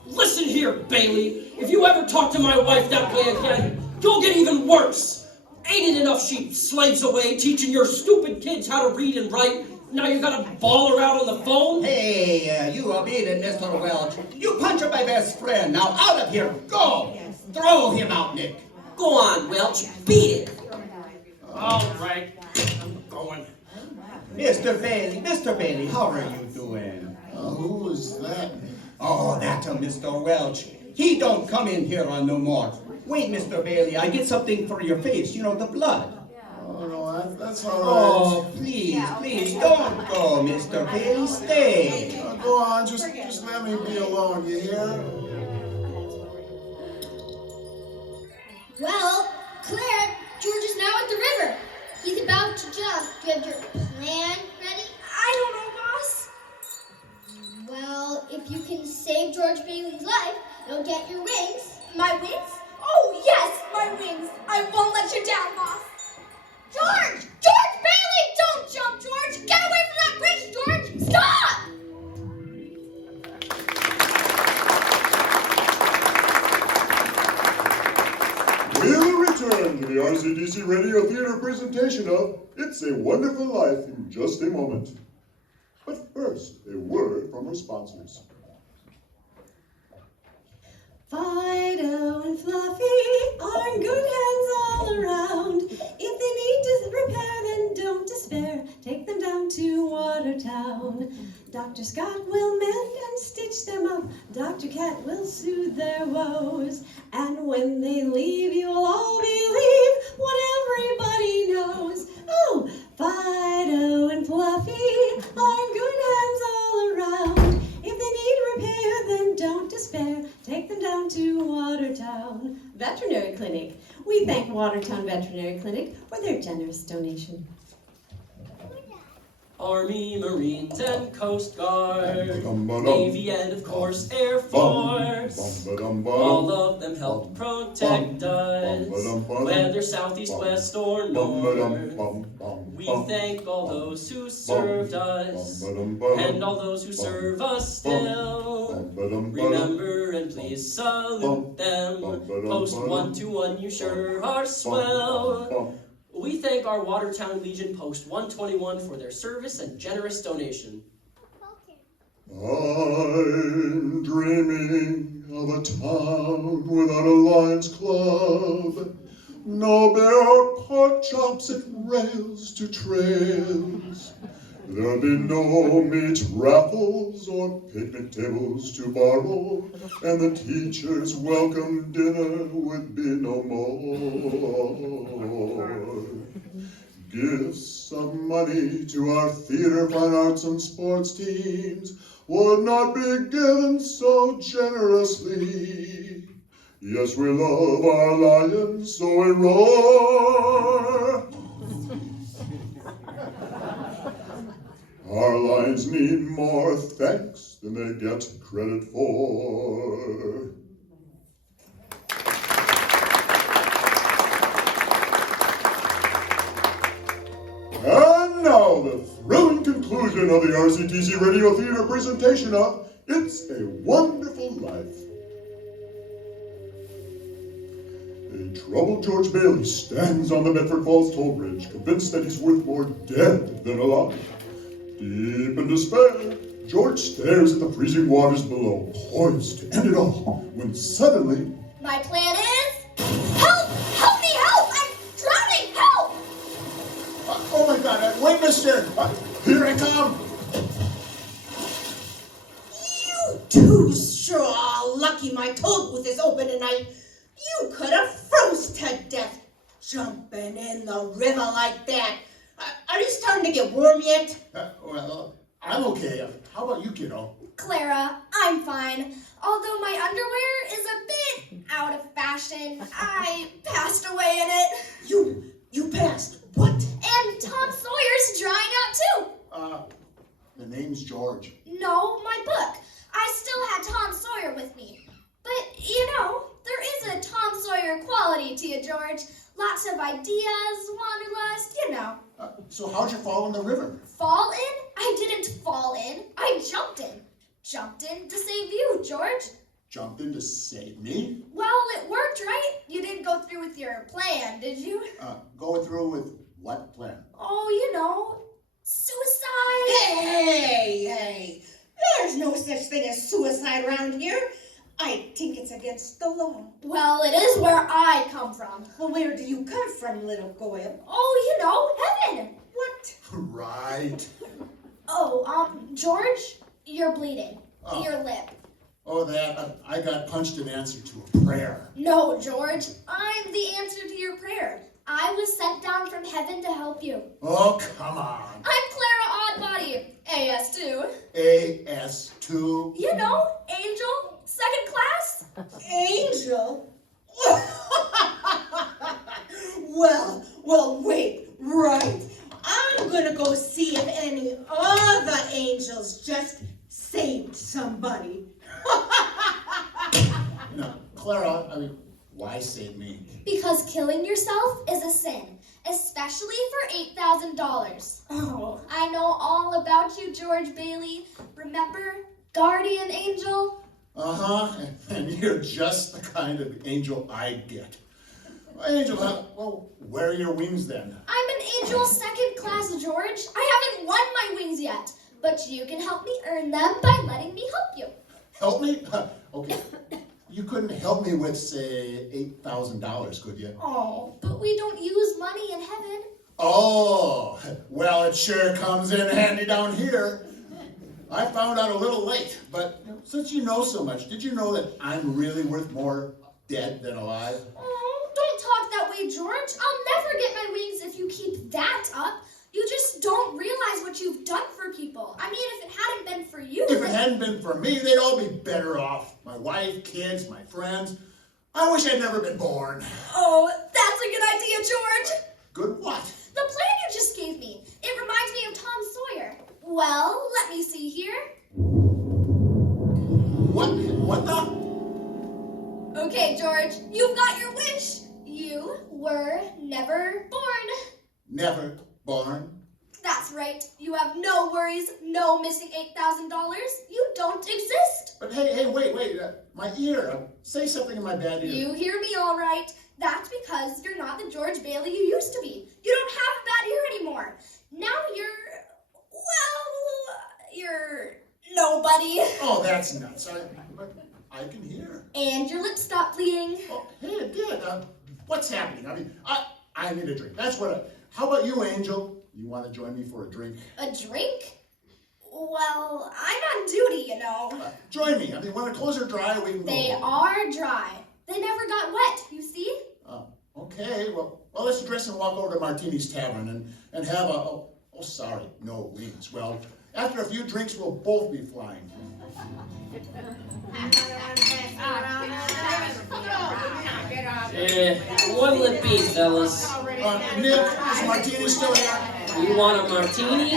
Listen here, Bailey. If you ever talk to my wife that way again, you'll get even worse. Ain't it enough she slaves away teaching your stupid kids how to read and write? Now you gotta bawl her out on the phone? Hey, you are beating Mr. Welch. You punched my best friend. Now out of here. Go. Throw him out, Nick. Go on, Welch. Beat it. All right. I'm going. Mr. Bailey, how are you doing? Who is that? Oh, that's Mr. Welch. He don't come in here on no more. Wait, Mr. Bailey, I get something for your face. You know, the blood. Oh, no, that's all right. Oh, please, don't go, Mr. Bailey. Stay. Go on, just let me be alone, you hear? Well, Claire, George is now at the river. He's about to jump. Do you have your plan ready? I don't know, boss. Well, if you can save George Bailey's life, you'll get your wings. My wings? Oh, yes, my wings. I won't let you down, boss. George! George Bailey! Don't jump, George! Get away from that bridge, George! Stop! We'll return to the RCDC Radio Theater presentation of It's a Wonderful Life in just a moment. But first, a word from our sponsors. Fido and Fluffy are in good hands all around. If they need to repair, then don't despair. Take them down to Watertown. Dr. Scott will mend and stitch them up. Dr. Cat will soothe their woes. And when they leave, you'll all believe what everybody knows. Oh, Fido and Fluffy are in good hands all around. If they need repair, then don't despair. Take them down to Watertown. Veterans Veterinary Clinic. We thank Watertown Veterinary Clinic for their generous donation. Army, Marines, and Coast Guard, Navy, and of course Air Force. All of them help protect us, whether southeast, west, or north. We thank all those who served us, and all those who serve us still. Remember and please salute them. Post 121, you sure are swell. We thank our Watertown Legion Post 121 for their service and generous donation. I'm dreaming of a town without a Lions Club. No bare pork chops and rails to trails. There'll be no meat raffles or picnic tables to borrow, and the teacher's welcome dinner would be no more. Give some money to our theater, fine arts, and sports teams would not be given so generously. Yes, we love our Lions, so we roar. Our Lions need more thanks than they get credit for. And now the thrilling conclusion of the RCTC Radio Theater presentation of It's a Wonderful Life. A troubled George Bailey stands on the Medford Falls toll bridge, convinced that he's worth more dead than alive. Deep in despair, George stares at the freezing waters below, poised to end it all, when suddenly... My plan is... Help! Help me! Help! I'm drowning! Help! Oh my God, wait, mister! Here I come! You too sure are lucky my toll booth is open tonight. You could have froze to death jumping in the river like that. Are you starting to get warm yet? Well, I'm okay. How about you, kiddo? Clara, I'm fine. Although my underwear is a bit out of fashion, I passed away in it. You passed? What? And Tom Sawyer's drying out too. The name's George. No, my book. I still had Tom Sawyer with me. But, you know, there is a Tom Sawyer quality to you, George. Lots of ideas, wanderlust, you know. So how'd you fall in the river? Fall in? I didn't fall in. I jumped in. Jumped in to save you, George. Jumped in to save me? Well, it worked, right? You didn't go through with your plan, did you? Go through with what plan? Oh, you know, suicide. Hey! There's no such thing as suicide around here. I think it's against the law. Well, it is where I come from. Well, where do you come from, little Goyle? Oh, you know, heaven. What? Right. Oh, George, you're bleeding. Your lip. Oh, that. I got punched in answer to a prayer. No, George, I'm the answer to your prayer. I was sent down from heaven to help you. Oh, come on. I'm Clara Oddbody, AS2. AS2? You know, Angel, second class. Angel? Well, wait, right. I'm gonna go see if any other angels just saved somebody. No, Clara, I mean, why save me? Because killing yourself is a sin, especially for $8,000. Oh, I know all about you, George Bailey. Remember, guardian angel? Uh-huh, and you're just the kind of angel I get. Angel, well, where are your wings then? I'm an angel second class, George. I haven't won my wings yet, but you can help me earn them by letting me help you. Help me? Okay. You couldn't help me with, say, $8,000, could you? Oh, but we don't use money in heaven. Oh, well, it sure comes in handy down here. I found out a little late, but since you know so much, did you know that I'm really worth more dead than alive? Oh, don't talk that way, George. I'll never get my wings if you keep that up. You just don't realize what you've done for people. I mean, if it hadn't been for you... If it hadn't been for me, they'd all be better off. My wife, kids, my friends. I wish I'd never been born. Oh, that's a good idea, George. Good what? The plan you just gave me. It reminds me of Tom Sawyer. Well, let me see here. What the? Okay, George, you've got your wish. You were never born. Never born. That's right. You have no worries, no missing $8,000. You don't exist. But hey, wait. My ear. Say something in my bad ear. You hear me all right. That's because you're not the George Bailey you used to be. You don't have a bad ear anymore. Now you're nobody. Oh, that's nuts. I can hear. And your lips stop bleeding. Oh, hey, it did. What's happening? I mean, I need a drink. That's what how about you, Angel? You want to join me for a drink? A drink? Well, I'm on duty, you know. Join me. I mean, when the clothes are dry, we can go. They are dry. They never got wet, you see? Okay. Well, let's dress and walk over to Martini's Tavern and have no wings. Well, after a few drinks, we'll both be flying. What'll it be, fellas? Nick, is Martini still here? You want a martini?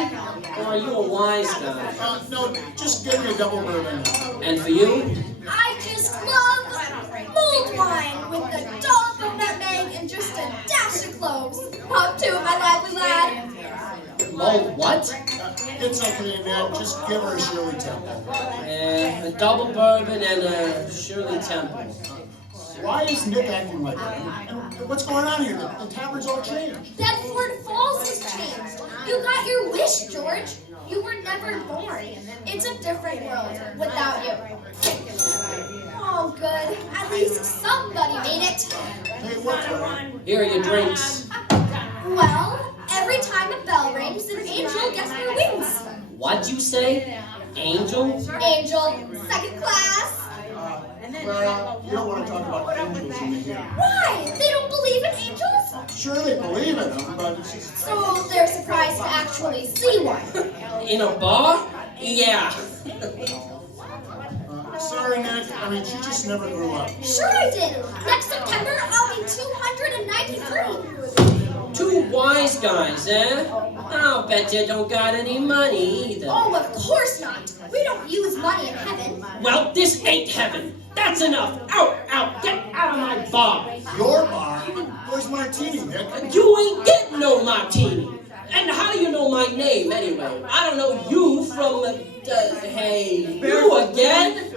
Or are you a wise guy? No, just give me a double bourbon. And for you? I just love mulled wine with a dollop of nutmeg and just a dash of cloves. Pop two, my lively lad. Mulled what? It's okay, man. Just give her a Shirley Temple. A double bourbon and a Shirley Temple. Why is Nick acting like that? And what's going on here? The tavern's all changed. Bedford Falls has changed. You got your wish, George. You were never born. It's a different world without you. Oh, good. At least somebody made it. Hey, what's going on? Here are your drinks. Well, every time a bell rings, an angel gets her wings. What'd you say? Angel? Angel, second class. Well, you don't want to talk about angels in here. Why? They don't believe in angels? Sure, they believe in them, but So they're surprised to actually see one. In a bar? Yeah. sorry, Nick. I mean, she just never grew up. Sure I did. Next September, I'll be 293. Two wise guys, eh? I'll bet you don't got any money either. Oh, of course not. We don't use money in heaven. Well, this ain't heaven. That's enough. Out, out, get out of my bar. Your bar? Where's Martini, Nick? You ain't getting no martini. And how do you know my name anyway? I don't know you from, hey, you again?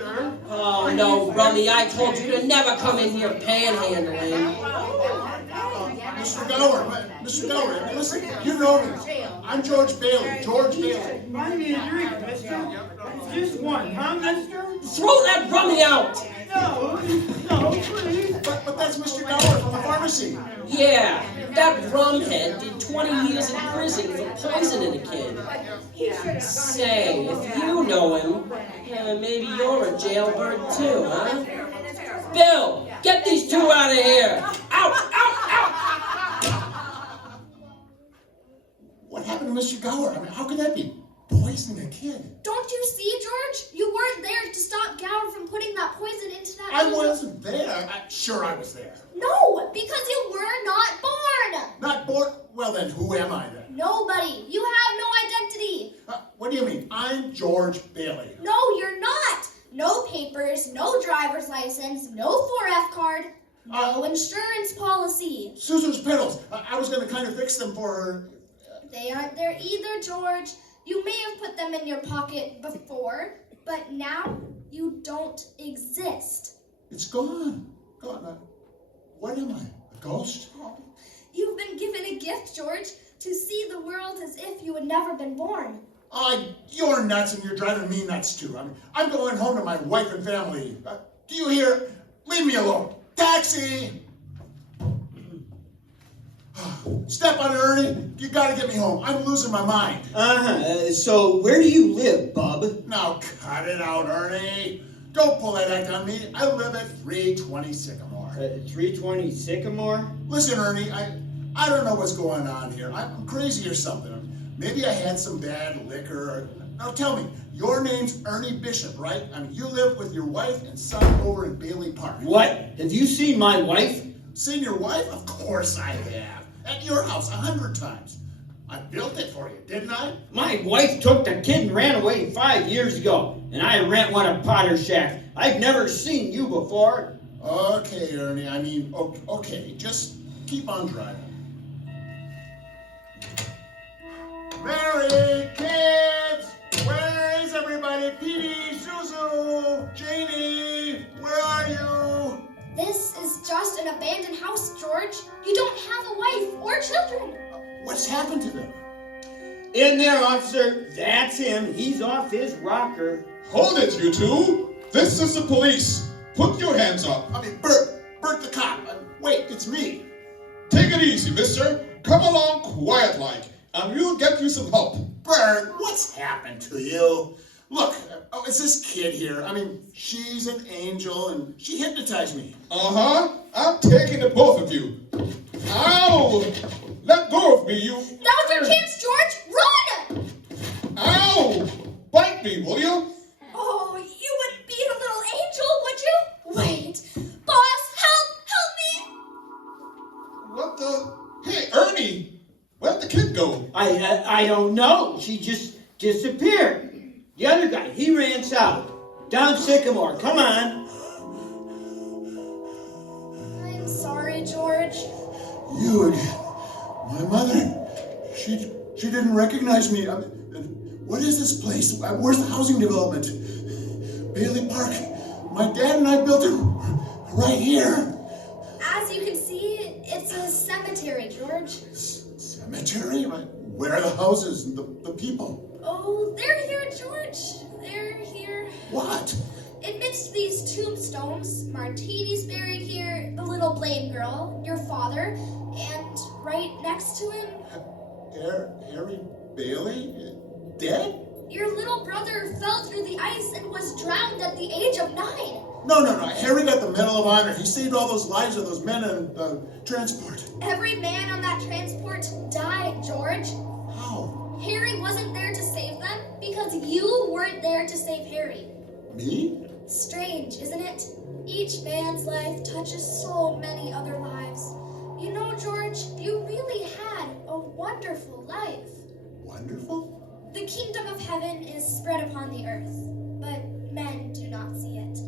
Oh, no, Rummy, I told you to never come in here panhandling. Mr. Gower, listen, you know me. I'm George Bailey, George Bailey. Buy me a drink, mister. Just one, huh, mister? Throw that Rummy out! No, please. But that's Mr. Gower from the pharmacy. Yeah, that rumhead did 20 years in prison for poisoning a kid. Say, if you know him, maybe you're a jailbird too, huh? Bill, get these two out of here! Out, out, out! What happened to Mr. Gower? I mean, how could that be? Poisoning a kid? Don't you see, George? You weren't there to stop Gower from putting that poison into that I angel. wasn't there. Sure, I was there. No, because you were not born. Not born? Well, then who am I then? Nobody. You have no identity. What do you mean? I'm George Bailey. No, you're not. No papers, no driver's license, no 4F card, no insurance policy. Susan's pedals. I was going to kind of fix them for her. They aren't there either, George. You may have put them in your pocket before, but now you don't exist. It's gone. Gone. What am I? A ghost? Oh, you've been given a gift, George, to see the world as if you had never been born. You're nuts and you're driving me nuts too. I mean, I'm going home to my wife and family. Do you hear? Leave me alone. Taxi! Step on it, Ernie. You gotta get me home. I'm losing my mind. So where do you live, bub? Now cut it out, Ernie. Don't pull that act on me. I live at 320 Sycamore. 320 Sycamore? Listen, Ernie, I don't know what's going on here. I'm crazy or something. Maybe I had some bad liquor. Now tell me, your name's Ernie Bishop, right? I mean, you live with your wife and son over in Bailey Park. What? Have you seen my wife? Seen your wife? Of course I have. At your house 100 times. I built it for you, didn't I? My wife took the kid and ran away 5 years ago, and I rent one of Potter's shacks. I've never seen you before. Okay, Ernie, I mean, okay, just keep on driving. Mary, kids! Where is everybody? Petey, Suzu, Janie, where are you? This is just an abandoned house, George. You don't have a wife or children. What's happened to them? In there, officer. That's him. He's off his rocker. Hold it, you two. This is the police. Put your hands up. I mean, Bert the cop. Wait, it's me. Take it easy, mister. Come along quiet-like, and we'll get you some help. Bert, what's happened to you? Look, it's this kid here. I mean, she's an angel, and she hypnotized me. Uh-huh. I'm taking the both of you. Ow! Let go of me, you... Now's your chance, George! Run! Ow! Bite me, will you? Oh, you wouldn't beat a little angel, would you? Wait. Boss, help! Help me! What the... Hey, Ernie! Where'd the kid go? I don't know. She just disappeared. The other guy, he ran south. Down Sycamore. Come on. I'm sorry, George. You again. My mother, she didn't recognize me. What is this place? Where's the housing development? Bailey Park. My dad and I built it right here. As you can see, it's a cemetery, George. Cemetery? Where are the houses and the people? Oh, they're here, George. They're here. What? Amidst these tombstones, Martini's buried here, the little Blame girl, your father, and right next to him, Harry Bailey? Dead? your little brother fell through the ice and was drowned at the age of 9. No. Harry got the Medal of Honor. He saved all those lives of those men in transport. Every man on that transport died, George. How? Harry wasn't there to save them because you weren't there to save Harry. Me? Strange, isn't it? Each man's life touches so many other lives. You know, George, you really had a wonderful life. Wonderful? The kingdom of heaven is spread upon the earth, but men do not see it.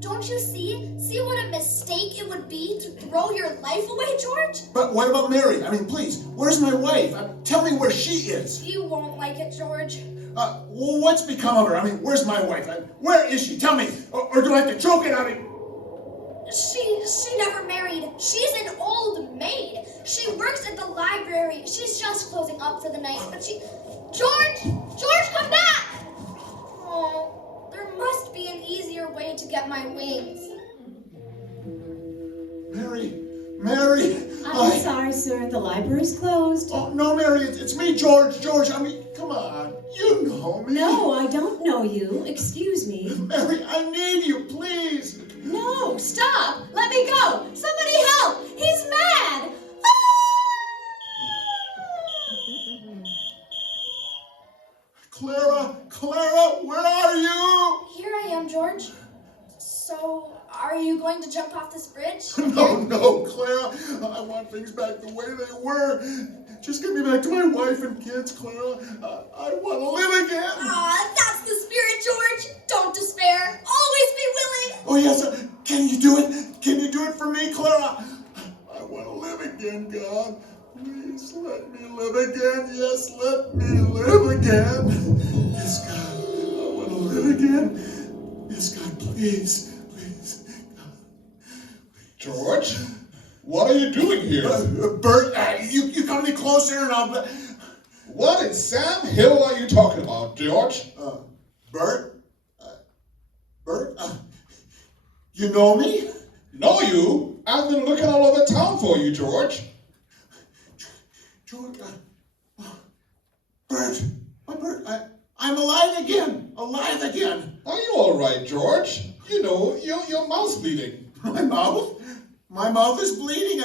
Don't you see? See what a mistake it would be to throw your life away, George? But what about Mary? I mean, please, where's my wife? Tell me where she is. You won't like it, George. Well, what's become of her? I mean, where's my wife? Where is she? Tell me. Or do I have to choke it out of you? She never married. She's an old maid. She works at the library. She's just closing up for the night, but George, come back! Oh, there must be an easier way to get my wings. Mary. I'm sorry, sir. The library's closed. Oh, no, Mary, it's me, George. I mean, come on. You know me. No, I don't know you. Excuse me. Mary, I need you, please. No, stop. Let me go. Somebody help. He's mad. Clara, where are you? Here I am, George. So, are you going to jump off this bridge? No, Clara. I want things back the way they were. Just get me back to my wife and kids, Clara. I want to live again. That's the spirit, George. Don't despair. Always be willing. Oh, yes. Can you do it? Can you do it for me, Clara? I want to live again, God. Please let me live again. Yes, let me live again. Yes, God. I want to live again. Yes, God, please. George, what are you doing here? Bert, you come any closer and I'll... What in Sam Hill are you talking about, George? Bert? You know me? Know you? I've been looking all over town for you, George. George, Bert, I'm alive again. Are you all right, George? You know, your mouth's bleeding. My mouth? My mouth is bleeding.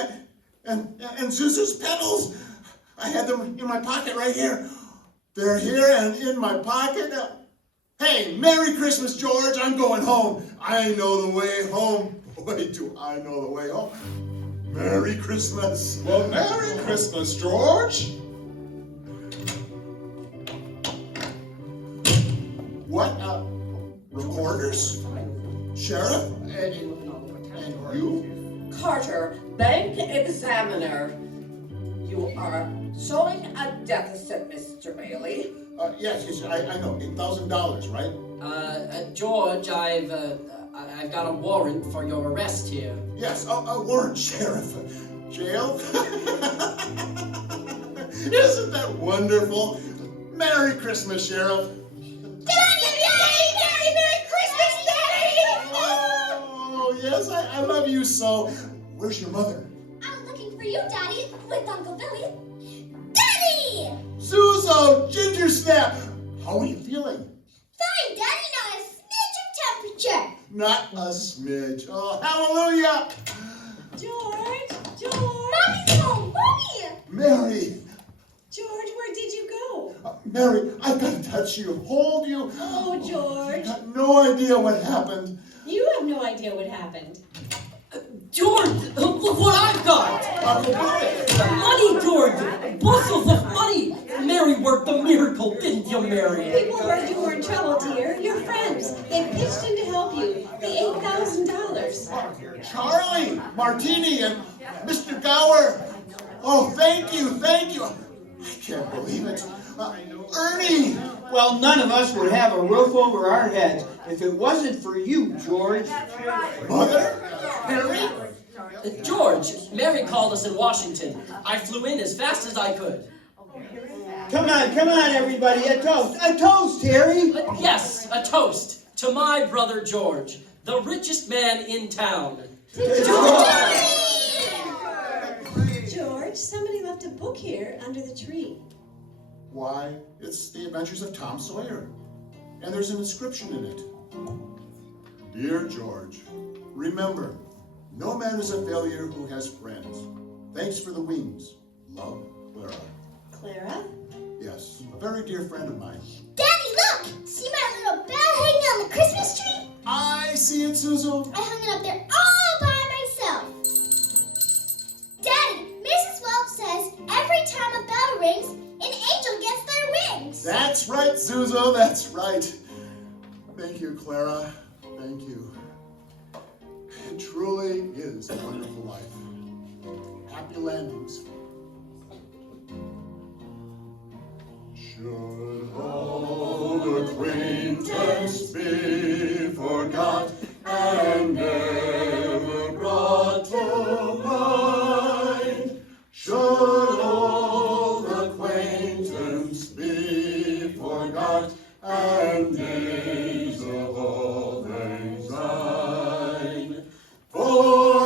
And Zuzu's petals. I had them in my pocket right here. They're here and in my pocket. Hey, Merry Christmas, George. I'm going home. I know the way home. Boy, do I know the way home. Merry Christmas. Well, Merry Christmas, George. What? Reporters? Sheriff? And you? Carter, bank examiner. You are showing a deficit, Mr. Bailey. Yes, I know. $8,000, right? George, I've got a warrant for your arrest here. Yes, a warrant, Sheriff. Jail? Isn't that wonderful? Merry Christmas, Sheriff. Get on your Daddy! Merry Christmas, Daddy! Oh, yes, I love you so. Where's your mother? I'm looking for you, Daddy, with Uncle Billy. Daddy! Suzo, Ginger Snap, how are you feeling? Fine, Daddy, not a smidge of temperature. Not a smidge. Oh, hallelujah! George! Mommy's home, Mommy! Mary! George, where did you go? Mary, I've got to touch you, hold you. Oh, George. Got no idea what happened. You have no idea what happened. George, look what I've got! Uncle Billy. Money, George! Bushels of money! Mary worked a miracle, didn't you, Mary? People heard you were in trouble, dear. Your friends. They pitched in to help you. The $8,000. Charlie, Martini, and Mr. Gower. Oh, thank you, thank you. I can't believe it. Ernie! Well, none of us would have a roof over our heads if it wasn't for you, George. Mother? Harry? George, Mary called us in Washington. I flew in as fast as I could. Come on, everybody, a toast, Harry. Yes, a toast to my brother George, the richest man in town. George, somebody left a book here under the tree. Why, it's The Adventures of Tom Sawyer. And there's an inscription in it. Dear George, remember, no man is a failure who has friends. Thanks for the wings. Love, Clara. Clara? Yes, a very dear friend of mine. Daddy, look! See my little bell hanging on the Christmas tree? I see it, Suzo. I hung it up there all by myself. Daddy, Mrs. Welch says every time a bell rings, an angel gets their wings. That's right, Suzo, that's right. Thank you, Clara. Thank you. It truly is a wonderful life. Happy landings. Should old acquaintance be forgot and never brought to mind? Should old acquaintance be forgot and days of old lang syne? For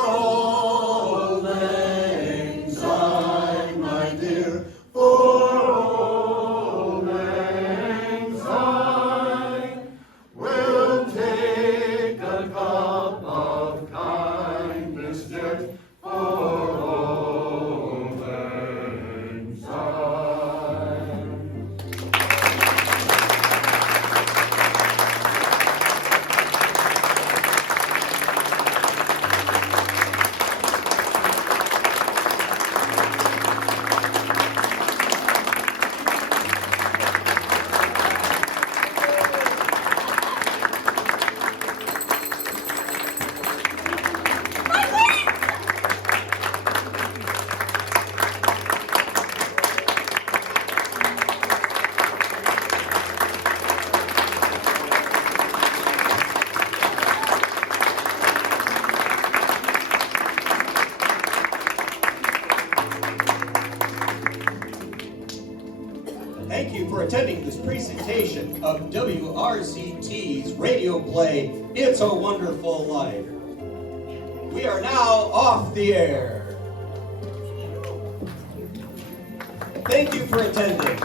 old lang syne, my dear, for old lang syne will take a cup of kindness, dear, for old lang syne. Thank you for attending this presentation of WRCT's radio play, It's a Wonderful Life. We are now off the air. Thank you for attending.